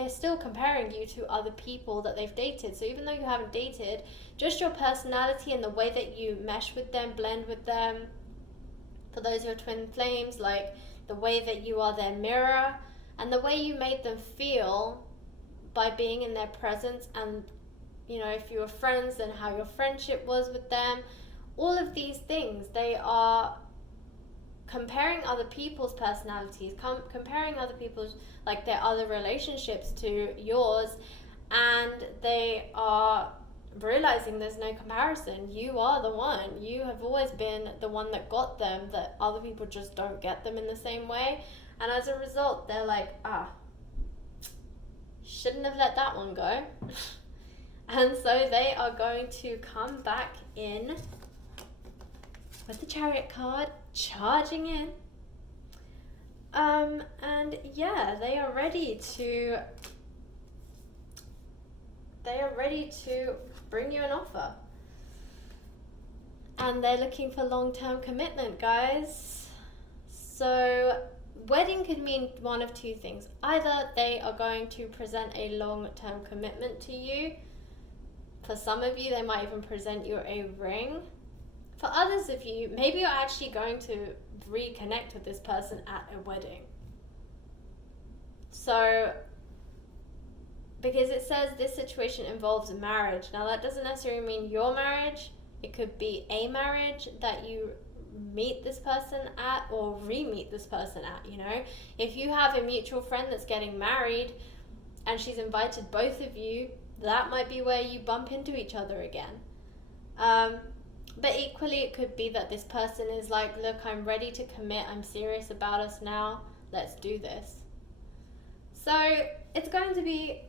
still comparing you to other people that they've dated. So even though you haven't dated, just your personality and the way that you mesh with them, blend with them, for those who are twin flames, like the way that you are their mirror and the way you made them feel by being in their presence, and if you were friends, then how your friendship was with them. All of these things, they are comparing other people's personalities, comparing other people's, like their other relationships to yours, and they are realizing there's no comparison. You are the one. You have always been the one that got them, that other people just don't get them in the same way. And as a result, they're like, shouldn't have let that one go. And so they are going to come back in with the Chariot card, charging in. And yeah, they are ready to bring you an offer. And they're looking for long-term commitment, guys. So wedding could mean one of two things. Either they are going to present a long-term commitment to you. For some of you, they might even present you a ring. For others of you, maybe you're actually going to reconnect with this person at a wedding. So, because it says this situation involves marriage. Now, that doesn't necessarily mean your marriage. It could be a marriage that you meet this person at or re-meet this person at, you know. If you have a mutual friend that's getting married and she's invited both of you, that might be where you bump into each other again. But equally, it could be that this person is like, look, I'm ready to commit. I'm serious about us now. Let's do this. So it's going to be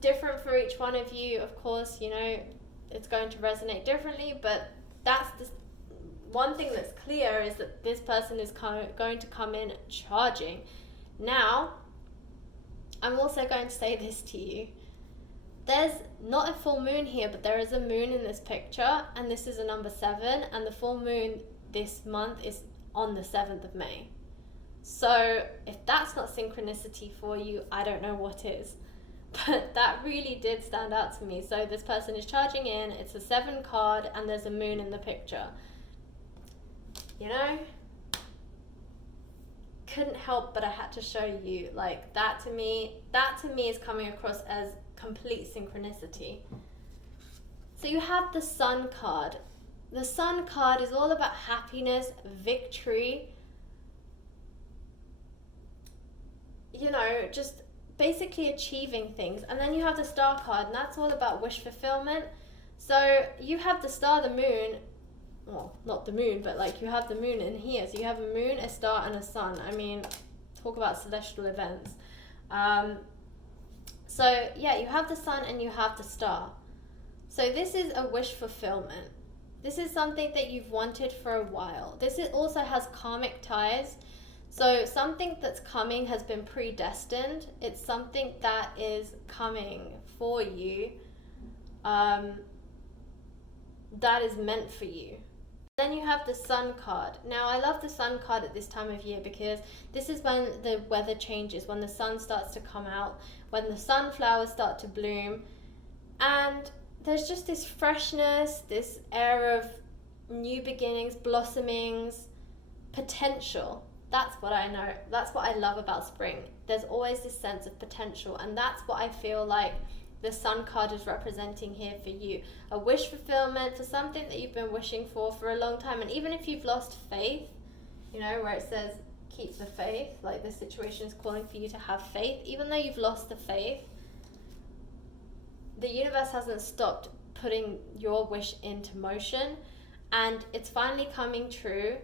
different for each one of you. Of course, you know, it's going to resonate differently, but that's the one thing that's clear, is that this person is going to come in charging. Now, I'm also going to say this to you. There's not a full moon here, but there is a moon in this picture, and this is a number 7, and the full moon this month is on the 7th of May. So if that's not synchronicity for you, I don't know what is. But that really did stand out to me. So this person is charging in, it's a 7 card, and there's a moon in the picture. You know? Couldn't help but I had to show you. Like, that to me is coming across as complete synchronicity. So you have the Sun card. The Sun card is all about happiness, victory, you know, just basically achieving things. And then you have the Star card, and that's all about wish fulfillment. So you have the star, the moon, well, not the moon, but like you have the moon in here. So you have a moon, a star, and a sun. I mean, talk about celestial events. So yeah, you have the sun and you have the star. So this is a wish fulfillment. This is something that you've wanted for a while. Also has karmic ties. So something that's coming has been predestined. It's something that is coming for you, that is meant for you. Then you have the Sun card. Now, I love the Sun card at this time of year because this is when the weather changes, when the sun starts to come out, when the sunflowers start to bloom, and there's just this freshness, this air of new beginnings, blossomings, potential. That's what I know. That's what I love about spring. There's always this sense of potential, and that's what I feel like the Sun card is representing here for you. A wish fulfillment for something that you've been wishing for a long time. And even if you've lost faith, you know, where it says keep the faith, like this situation is calling for you to have faith, even though you've lost the faith, the universe hasn't stopped putting your wish into motion, and it's finally coming true.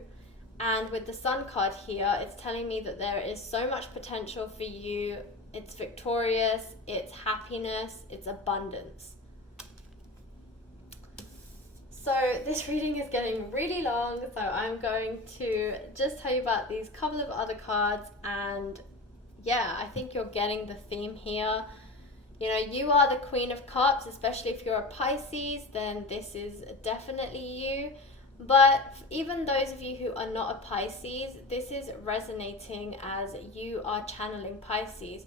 And with the Sun card here, it's telling me that there is so much potential for you. It's victorious, it's happiness, it's abundance. So this reading is getting really long, so I'm going to just tell you about these couple of other cards. And yeah, I think you're getting the theme here. You know, you are the Queen of Cups, especially if you're a Pisces, then this is definitely you. But even those of you who are not a Pisces, this is resonating as you are channeling Pisces.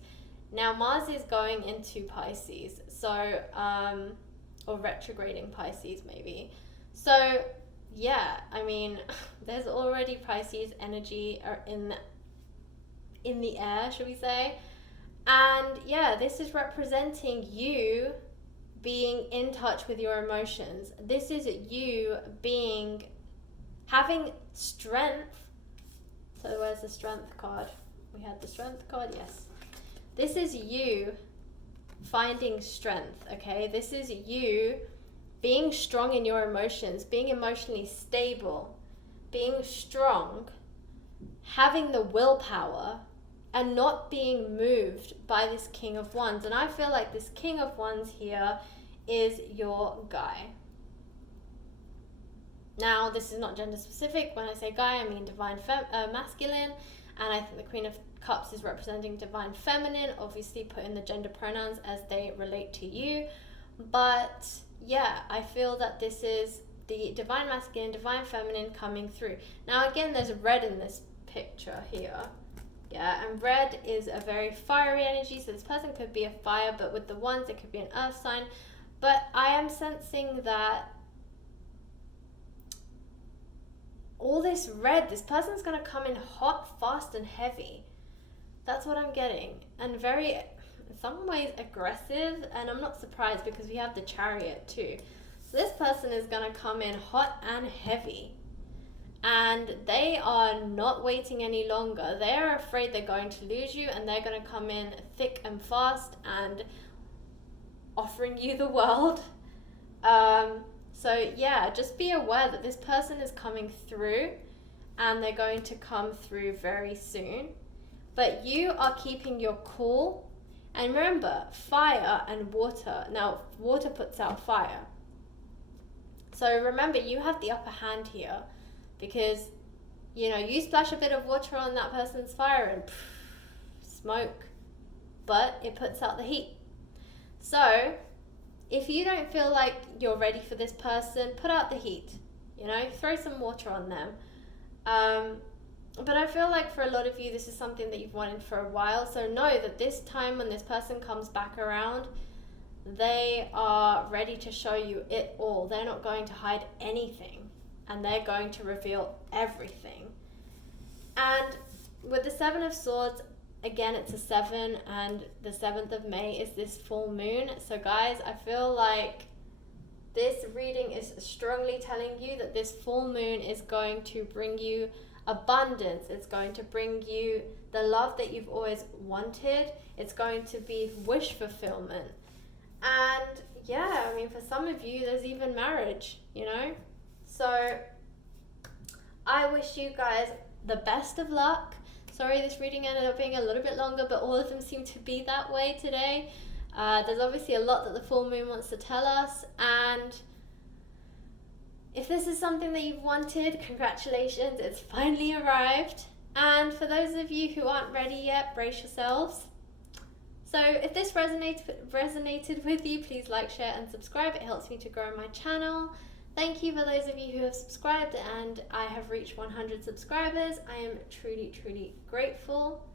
Now, Mars is going into Pisces, so, or retrograding Pisces maybe. So, yeah, I mean, there's already Pisces energy in the air, should we say. And yeah, this is representing you being in touch with your emotions. This is you having strength. So where's the Strength card? We had the Strength card, yes. This is you finding strength, okay? This is you being strong in your emotions, being emotionally stable, being strong, having the willpower, and not being moved by this King of Wands. And I feel like this King of Wands here is your guy. Now, this is not gender specific. When I say guy, I mean divine masculine, and I think the Queen of Cups is representing divine feminine. Obviously, put in the gender pronouns as they relate to you. But yeah, I feel that this is the divine masculine, divine feminine coming through. Now, again, there's red in this picture here. Yeah, and red is a very fiery energy, so this person could be a fire, but with the wands, it could be an earth sign. But I am sensing that all this red, this person's going to come in hot, fast, and heavy. That's what I'm getting. And very, in some ways, aggressive. And I'm not surprised because we have the Chariot too. So this person is going to come in hot and heavy. And they are not waiting any longer. They are afraid they're going to lose you, and they're going to come in thick and fast and offering you the world. So yeah, just be aware that this person is coming through, and they're going to come through very soon. But you are keeping your cool. And remember, fire and water. Now, water puts out fire. So remember, you have the upper hand here, because, you know, you splash a bit of water on that person's fire and smoke, but it puts out the heat. So if you don't feel like you're ready for this person, put out the heat, you know, throw some water on them. But I feel like for a lot of you, this is something that you've wanted for a while. So know that this time when this person comes back around, they are ready to show you it all. They're not going to hide anything, and they're going to reveal everything. And with the Seven of Swords, again, it's a 7, and the 7th of May is this full moon. So guys, I feel like this reading is strongly telling you that this full moon is going to bring you abundance. It's going to bring you the love that you've always wanted. It's going to be wish fulfillment. And yeah, I mean, for some of you, there's even marriage, you know? So I wish you guys the best of luck. Sorry, this reading ended up being a little bit longer, but all of them seem to be that way today. There's obviously a lot that the full moon wants to tell us, and if this is something that you've wanted, congratulations, it's finally arrived. And for those of you who aren't ready yet, brace yourselves. So if this resonated with you, please like, share, and subscribe. It helps me to grow my channel. Thank you for those of you who have subscribed, and I have reached 100 subscribers. I am truly, truly grateful.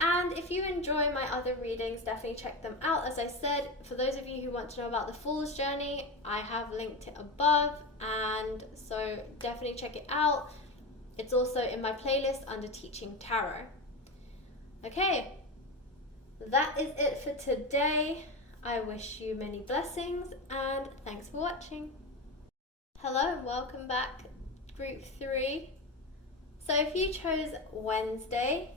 And if you enjoy my other readings, definitely check them out. As I said, for those of you who want to know about the Fool's Journey, I have linked it above, and so definitely check it out. It's also in my playlist under Teaching Tarot. Okay, that is it for today. I wish you many blessings, and thanks for watching. Hello, welcome back, group 3. So if you chose Wednesday,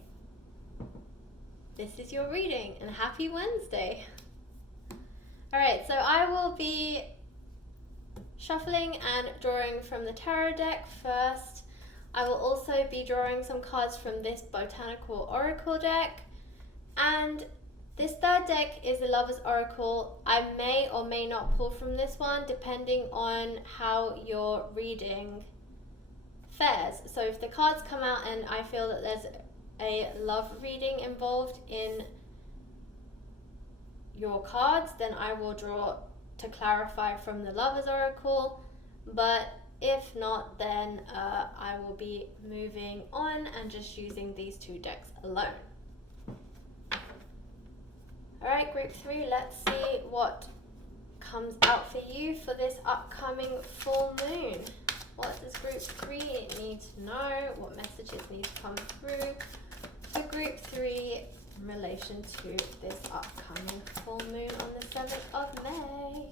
this is your reading, and happy Wednesday. Alright, so I will be shuffling and drawing from the tarot deck first. I will also be drawing some cards from this Botanical Oracle deck. And this third deck is the Lover's Oracle. I may or may not pull from this one, depending on how your reading fares. So if the cards come out and I feel that there's a love reading involved in your cards, then I will draw to clarify from the Lover's Oracle. But if not, then I will be moving on and just using these 2 decks alone. Alright, group 3, let's see what comes out for you for this upcoming full moon. What does group 3 need to know? What messages need to come through for group 3 in relation to this upcoming full moon on the 7th of May?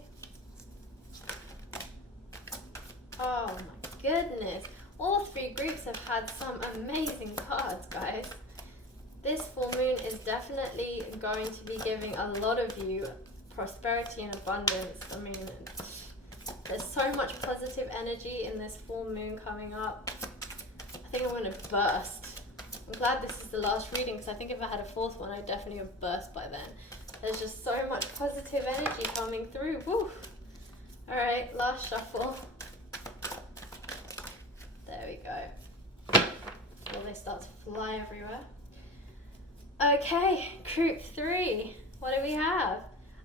Oh my goodness. All 3 groups have had some amazing cards, guys. this full moon is definitely going to be giving a lot of you prosperity and abundance. I mean, there's so much positive energy in this full moon coming up. I think I'm going to burst. I'm glad this is the last reading, because I think if I had a fourth one, I'd definitely have burst by then. There's just so much positive energy coming through. Woo! Alright, last shuffle. There we go. Before they start to fly everywhere. Okay, group 3. What do we have?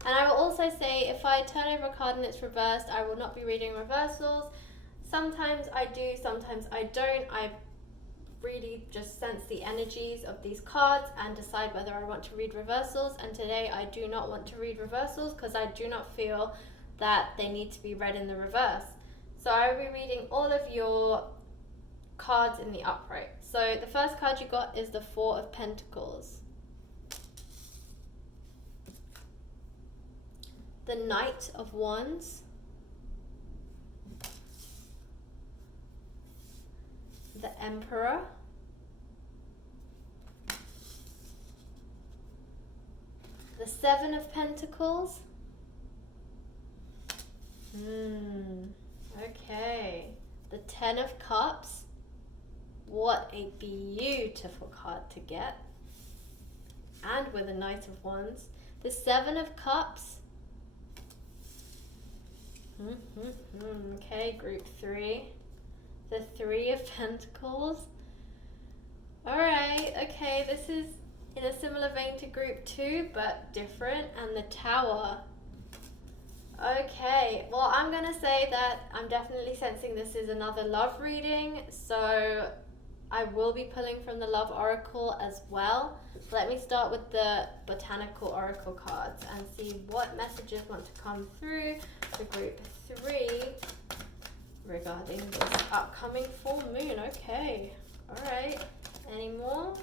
And I will also say, if I turn over a card and it's reversed, I will not be reading reversals. Sometimes I do, sometimes I don't. I really just sense the energies of these cards and decide whether I want to read reversals. And today I do not want to read reversals because I do not feel that they need to be read in the reverse. So I will be reading all of your cards in the upright. So the first card you got is the 4 of Pentacles. The Knight of Wands. The Emperor. The 7 of Pentacles. Okay. The 10 of Cups. What a beautiful card to get. And with a Knight of Wands. The 7 of Cups. Okay, group 3. The 3 of Pentacles. Alright, okay, this is in a similar vein to group 2, but different. And the Tower. Okay, well, I'm going to say that I'm definitely sensing this is another love reading, so I will be pulling from the Love Oracle as well. Let me start with the Botanical Oracle cards and see what messages want to come through for group 3 regarding this upcoming full moon. Okay, alright. Any more?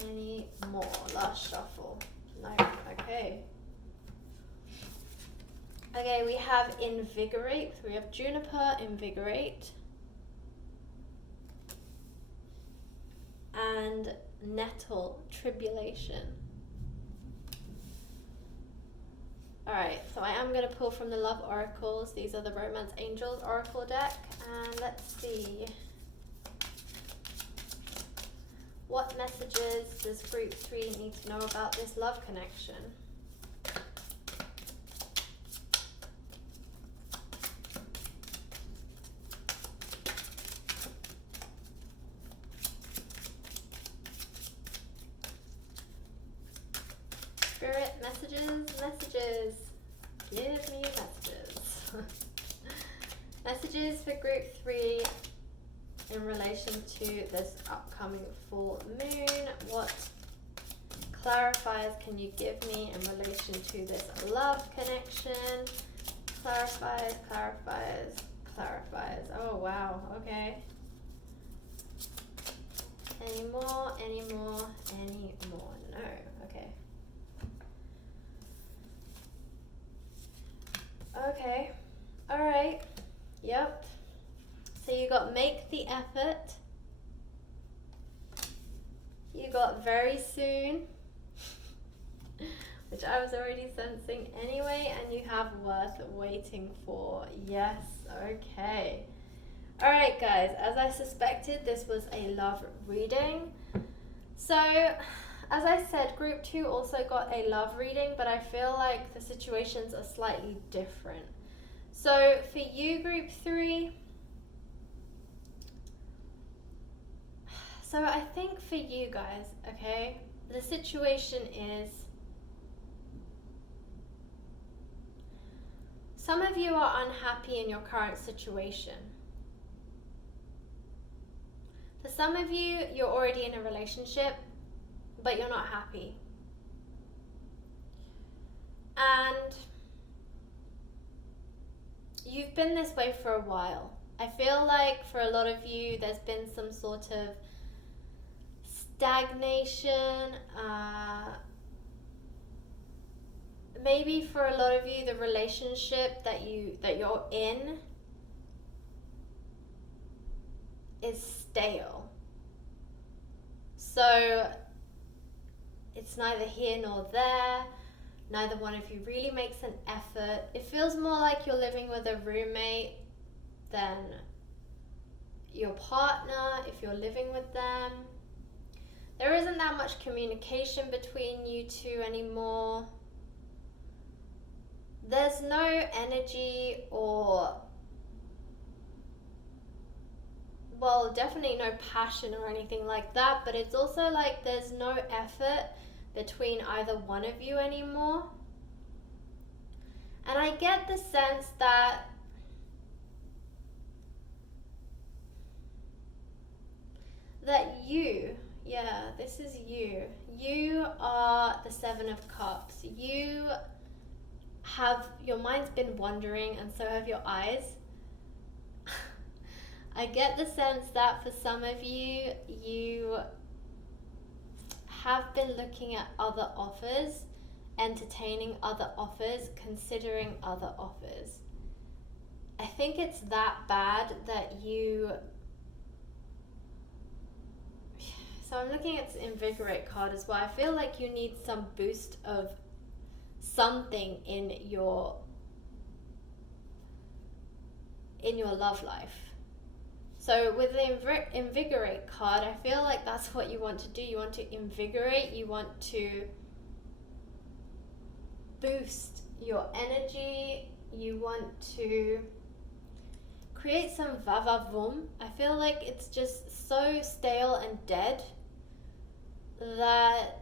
Any more? Last shuffle. No, okay. Okay, we have Invigorate. We have Juniper, Invigorate. And Nettle, Tribulation. Alright, so I am going to pull from the Love Oracles. These are the Romance Angels Oracle deck. And let's see. What messages does group 3 need to know about this love connection? Spirit, messages. Give me messages. Messages for group 3 in relation to this upcoming full moon. What clarifiers can you give me in relation to this love connection? Clarifiers. Oh wow, okay. Any more? No, okay. Okay, alright, yep. So you got make the effort. You got very soon, which I was already sensing anyway, and you have worth waiting for. Yes, okay. Alright guys, as I suspected, this was a love reading. So, as I said, group 2 also got a love reading, but I feel like the situations are slightly different. So for you, group 3, so I think for you guys, okay, the situation is some of you are unhappy in your current situation. For some of you, you're already in a relationship, but you're not happy. And you've been this way for a while. I feel like for a lot of you, there's been some sort of stagnation. Maybe for a lot of you, the relationship that you're in is stale. So it's neither here nor there. Neither one of you really makes an effort. It feels more like you're living with a roommate than your partner, if you're living with them. There isn't that much communication between you two anymore. There's no energy or, well, definitely no passion or anything like that, but it's also like there's no effort between either one of you anymore. And I get the sense that you, yeah, this is you. You are the Seven of Cups. You have, your mind's been wandering, and so have your eyes. I get the sense that for some of you, you have been looking at other offers, entertaining other offers, considering other offers. I think it's that bad that you... So I'm looking at the Invigorate card as well. I feel like you need some boost of something in your love life. So with the Invigorate card, I feel like that's what you want to do. You want to invigorate, you want to boost your energy, you want to create some va-va-voom. I feel like it's just so stale and dead that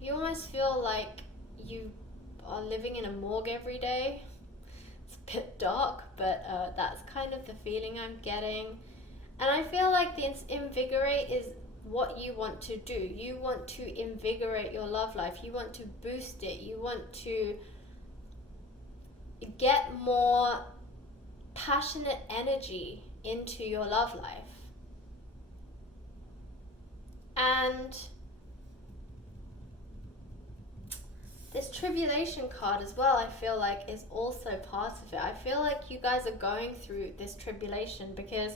you almost feel like you are living in a morgue every day. It's a bit dark, but that's kind of the feeling I'm getting. And I feel like the Invigorate is what you want to do. You want to invigorate your love life. You want to boost it. You want to get more passionate energy into your love life. And this Tribulation card as well, I feel like, is also part of it. I feel like you guys are going through this tribulation because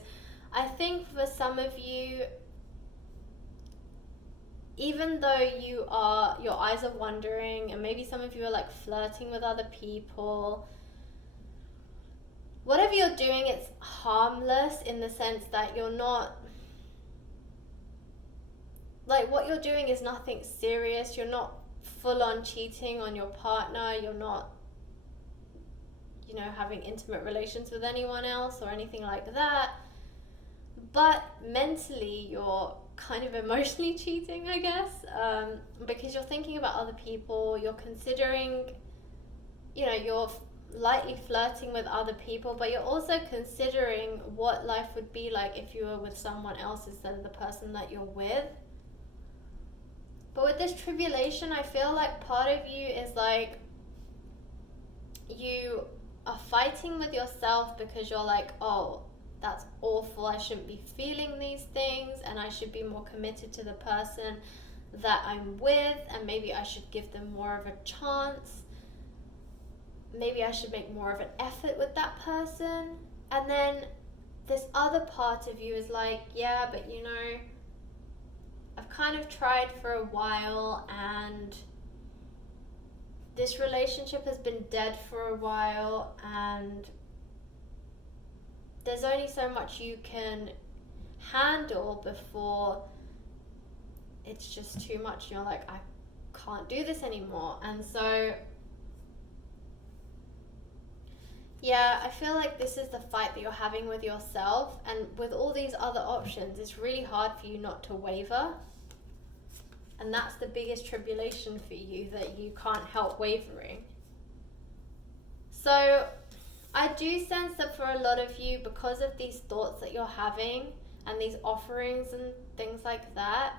I think for some of you, even though your eyes are wandering, and maybe some of you are like flirting with other people, whatever you're doing, it's harmless in the sense that you're not, like, what you're doing is nothing serious. You're not full on cheating on your partner. You're not, having intimate relations with anyone else or anything like that. But mentally, you're kind of emotionally cheating, I guess, because you're thinking about other people. You're considering, you're lightly flirting with other people, but you're also considering what life would be like if you were with someone else instead of the person that you're with. But with this tribulation, I feel like part of you is like, you are fighting with yourself because you're like, oh, that's awful, I shouldn't be feeling these things, and I should be more committed to the person that I'm with, and maybe I should give them more of a chance. Maybe I should make more of an effort with that person. And then this other part of you is like, yeah, but I've kind of tried for a while, and this relationship has been dead for a while, and there's only so much you can handle before it's just too much. You're like, I can't do this anymore. And so, yeah, I feel like this is the fight that you're having with yourself, and with all these other options, it's really hard for you not to waver. And that's the biggest tribulation for you, that you can't help wavering. So I do sense that for a lot of you, because of these thoughts that you're having and these offerings and things like that,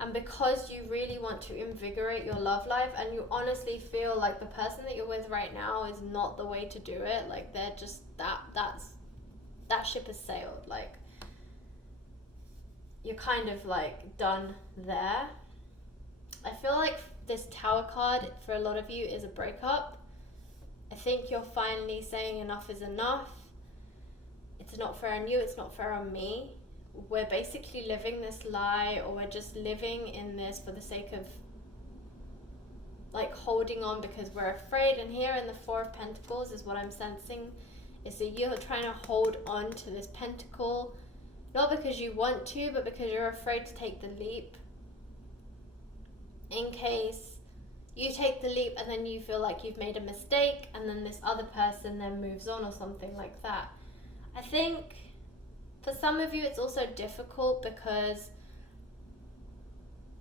and because you really want to invigorate your love life, and you honestly feel like the person that you're with right now is not the way to do it, like they're just, that ship has sailed, like you're kind of like done there. I feel like this Tower card for a lot of you is a breakup. I think you're finally saying enough is enough. It's not fair on you, it's not fair on me. we're basically living this lie, or we're just living in this for the sake of like holding on because we're afraid. And here in the Four of Pentacles is what I'm sensing, is that you're trying to hold on to this pentacle, not because you want to, but because you're afraid to take the leap, in case you take the leap and then you feel like you've made a mistake and then this other person then moves on or something like that. I think for some of you it's also difficult because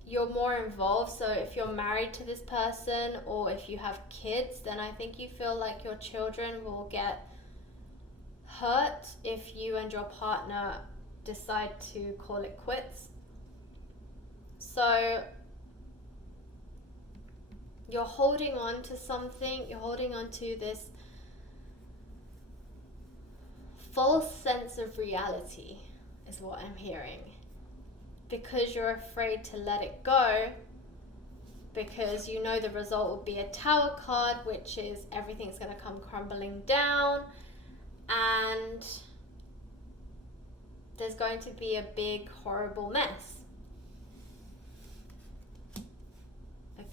you're more involved. So if you're married to this person, or if you have kids, then I think you feel like your children will get hurt if you and your partner decide to call it quits. So you're holding on to something, you're holding on to this false sense of reality is what I'm hearing, because you're afraid to let it go, because you know the result will be a Tower card, which is everything's going to come crumbling down and there's going to be a big horrible mess.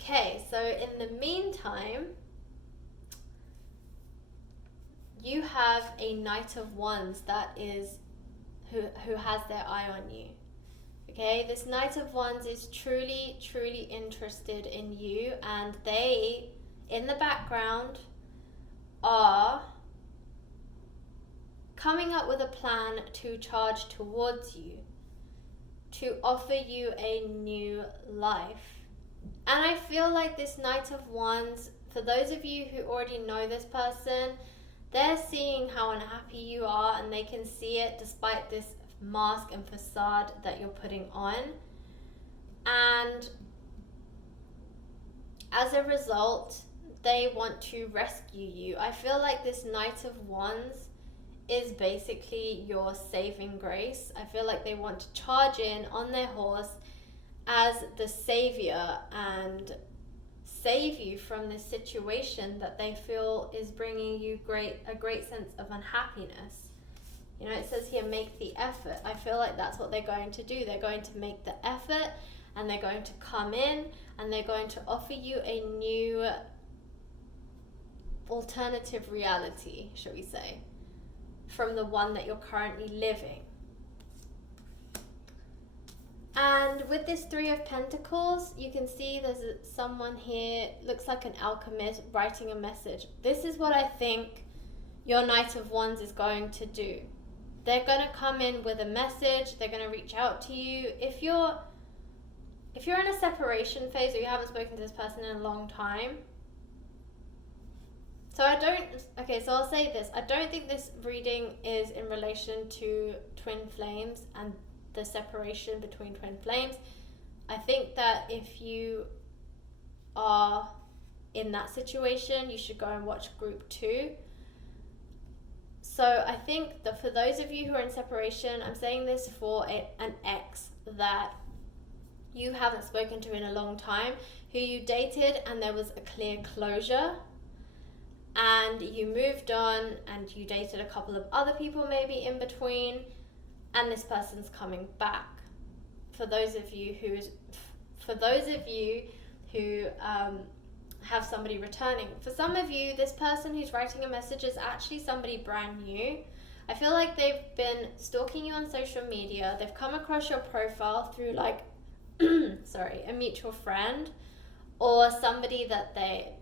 Okay, so in the meantime, you have a Knight of Wands that is who has their eye on you. Okay, this Knight of Wands is truly, truly interested in you, and they, in the background, are coming up with a plan to charge towards you, to offer you a new life. And I feel like this Knight of Wands, for those of you who already know this person, they're seeing how unhappy you are, and they can see it despite this mask and facade that you're putting on. And as a result, they want to rescue you. I feel like this Knight of Wands is basically your saving grace. I feel like they want to charge in on their horse as the savior and save you from this situation that they feel is bringing you a great sense of unhappiness. You know, it says here, make the effort. I feel like that's what they're going to do. They're going to make the effort, and they're going to come in, and they're going to offer you a new alternative reality, shall we say, from the one that you're currently living. And with this Three of Pentacles, you can see there's someone here, looks like an alchemist, writing a message. This is what I think your Knight of Wands is going to do. They're going to come in with a message. They're going to reach out to you. If you're in a separation phase, or you haven't spoken to this person in a long time, so I'll say this. I don't think this reading is in relation to twin flames and the separation between twin flames. I think that if you are in that situation, you should go and watch group 2. So I think that for those of you who are in separation, I'm saying this for an ex that you haven't spoken to in a long time, who you dated and there was a clear closure, and you moved on and you dated a couple of other people maybe in between, and this person's coming back. For those of you who have somebody returning. For some of you, this person who's writing a message is actually somebody brand new. I feel like they've been stalking you on social media. They've come across your profile through like a mutual friend, or somebody that they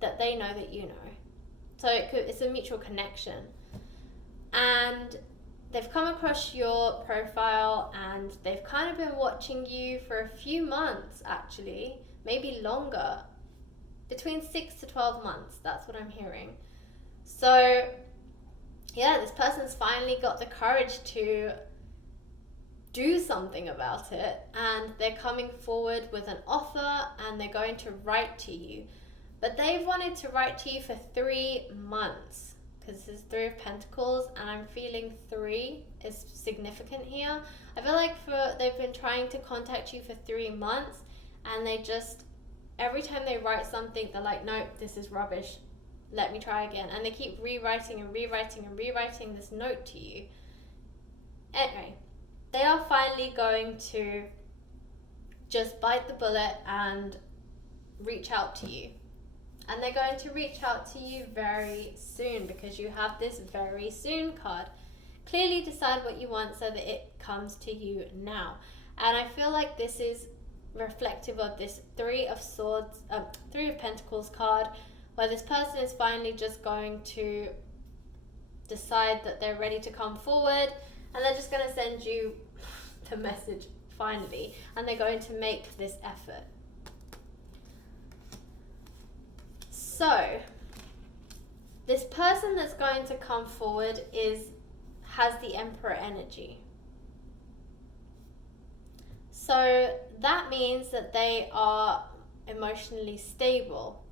know that you know. So it's a mutual connection. And they've come across your profile and they've kind of been watching you for a few months, actually, maybe longer, between 6 to 12 months. That's what I'm hearing. So yeah, this person's finally got the courage to do something about it, and they're coming forward with an offer, and they're going to write to you. But they've wanted to write to you for 3 months, because this is 3 of Pentacles, and I'm feeling 3 is significant here. I feel like they've been trying to contact you for 3 months, and they just, every time they write something, they're like, nope, this is rubbish. Let me try again. And they keep rewriting and rewriting and rewriting this note to you. Anyway, they are finally going to just bite the bullet and reach out to you. And they're going to reach out to you very soon, because you have this very soon card. Clearly decide what you want so that it comes to you now. And I feel like this is reflective of this Three of Pentacles card, where this person is finally just going to decide that they're ready to come forward, and they're just going to send you the message finally, and they're going to make this effort. So this person that's going to come forward has the Emperor energy. So that means that they are emotionally stable,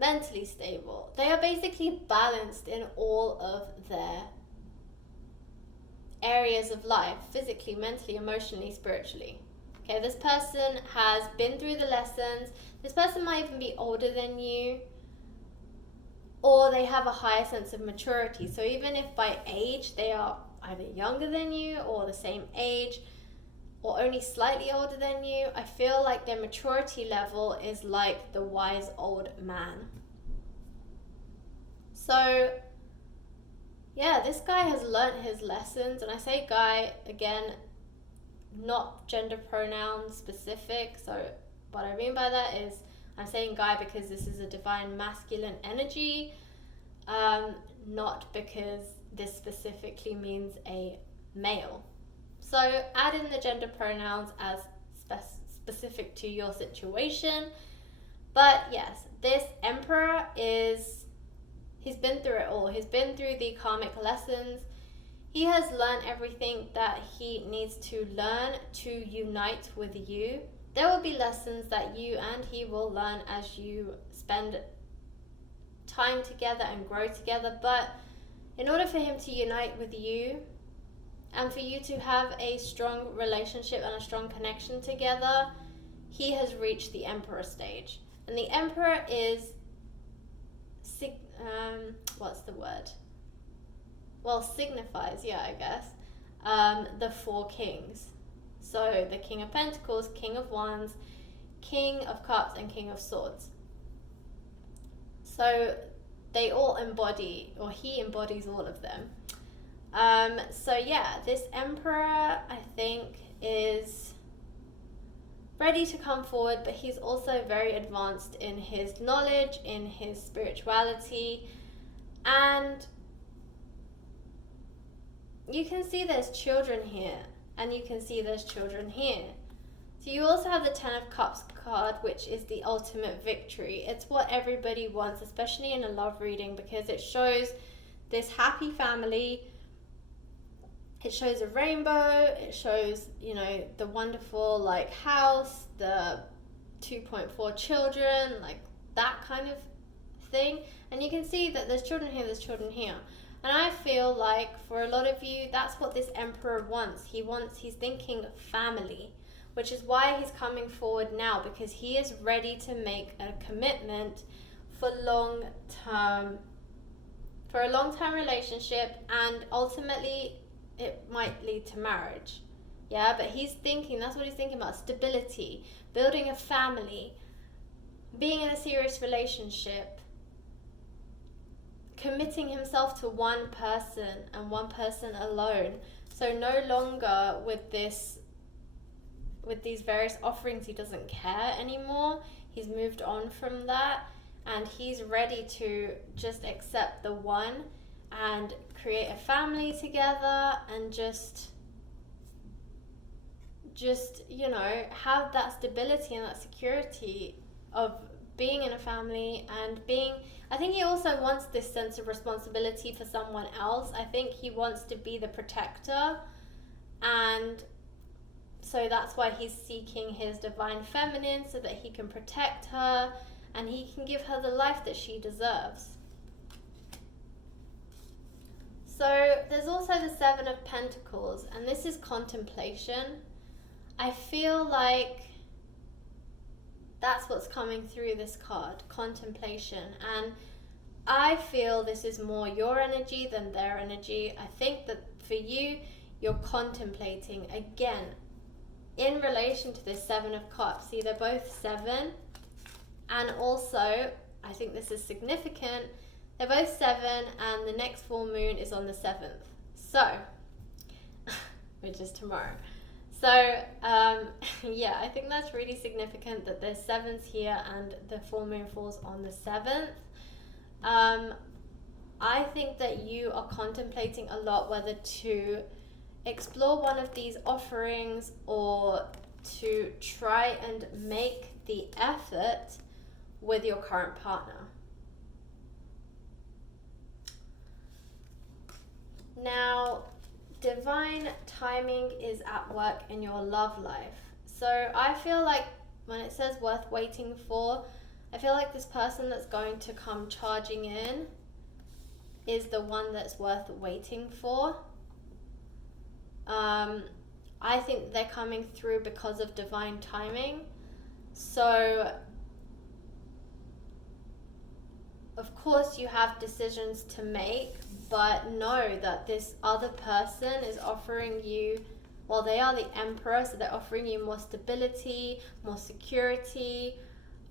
mentally stable. They are basically balanced in all of their areas of life: physically, mentally, emotionally, spiritually. Okay, this person has been through the lessons. This person might even be older than you, or they have a higher sense of maturity. So even if by age they are either younger than you or the same age, or only slightly older than you, I feel like their maturity level is like the wise old man. So yeah, this guy has learnt his lessons. And I say guy, again, not gender pronoun specific. So what I mean by that is, I'm saying guy because this is a divine masculine energy, not because this specifically means a male. So add in the gender pronouns as specific to your situation. But yes, this Emperor he's been through it all. He's been through the karmic lessons. He has learned everything that he needs to learn to unite with you. There will be lessons that you and he will learn as you spend time together and grow together. But in order for him to unite with you, and for you to have a strong relationship and a strong connection together, he has reached the Emperor stage. And the Emperor is, what's the word? Well, signifies, yeah, I guess, the four kings. So the King of Pentacles, King of Wands, King of Cups, and King of Swords. So they all embody, or he embodies all of them. So yeah, this Emperor, I think, is ready to come forward, but he's also very advanced in his knowledge, in his spirituality, and you can see there's children here, and you can see there's children here. So you also have the Ten of Cups card, which is the ultimate victory. It's what everybody wants, especially in a love reading, because it shows this happy family. It shows a rainbow, it shows, the wonderful, house, the 2.4 children, that kind of thing. And you can see that there's children here, there's children here. And I feel like for a lot of you, that's what this Emperor wants. He's thinking family, which is why he's coming forward now, because he is ready to make a commitment for a long-term relationship, and ultimately it might lead to marriage. Yeah, but that's what he's thinking about: stability, building a family, being in a serious relationship, committing himself to one person and one person alone. So no longer with these various offerings, he doesn't care anymore. He's moved on from that, and he's ready to just accept the one and create a family together, and just have that stability and that security of being in a family, and I think he also wants this sense of responsibility for someone else. I think he wants to be the protector, and so that's why he's seeking his divine feminine, so that he can protect her and he can give her the life that she deserves. So there's also the Seven of Pentacles, and this is contemplation. I feel like that's what's coming through this card, contemplation. And I feel this is more your energy than their energy. I think that for you, you're contemplating, again, in relation to this Seven of Cups. See, they're both 7, and also, I think this is significant, they're both 7, and the next full moon is on the 7th. So, which is tomorrow. So, yeah, I think that's really significant that there's 7s here and the full moon falls on the 7th. I think that you are contemplating a lot whether to explore one of these offerings or to try and make the effort with your current partner. Now, divine timing is at work in your love life. So I feel like when it says worth waiting for, I feel like this person that's going to come charging in is the one that's worth waiting for. I think they're coming through because of divine timing. So, of course, you have decisions to make, but know that this other person is offering you, well, they are the Emperor, so they're offering you more stability, more security,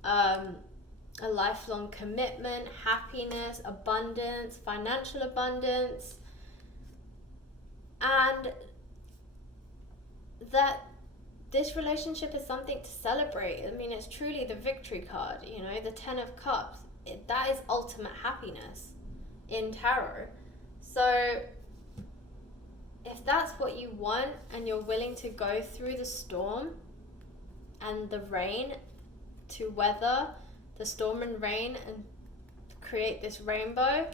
a lifelong commitment, happiness, abundance, financial abundance, and that this relationship is something to celebrate. I mean, it's truly the victory card, you know, the 10 of Cups. That is ultimate happiness in tarot. So if that's what you want and you're willing to go through the storm and the rain to weather the storm and rain and create this rainbow,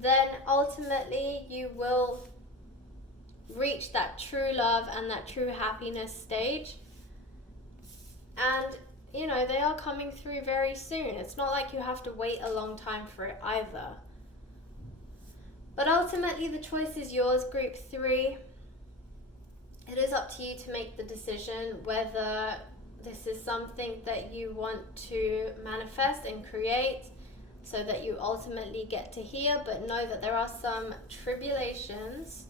then ultimately you will reach that true love and that true happiness stage. And you know, they are coming through very soon. It's not like you have to wait a long time for it either. But ultimately the choice is yours, group 3. It is up to you to make the decision whether this is something that you want to manifest and create so that you ultimately get to here, but know that there are some tribulations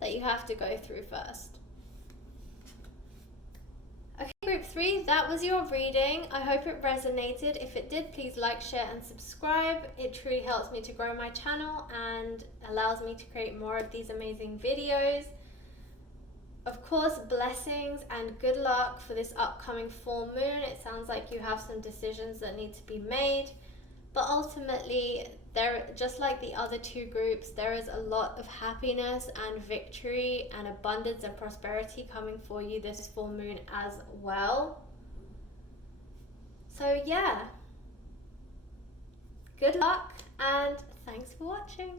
that you have to go through first. Okay, group 3, that was your reading. I hope it resonated. If it did, please like, share and subscribe. It truly helps me to grow my channel and allows me to create more of these amazing videos. Of course, blessings and good luck for this upcoming full moon. It sounds like you have some decisions that need to be made, but ultimately, just like the other 2 groups, there is a lot of happiness and victory and abundance and prosperity coming for you this full moon as well. So yeah, good luck and thanks for watching.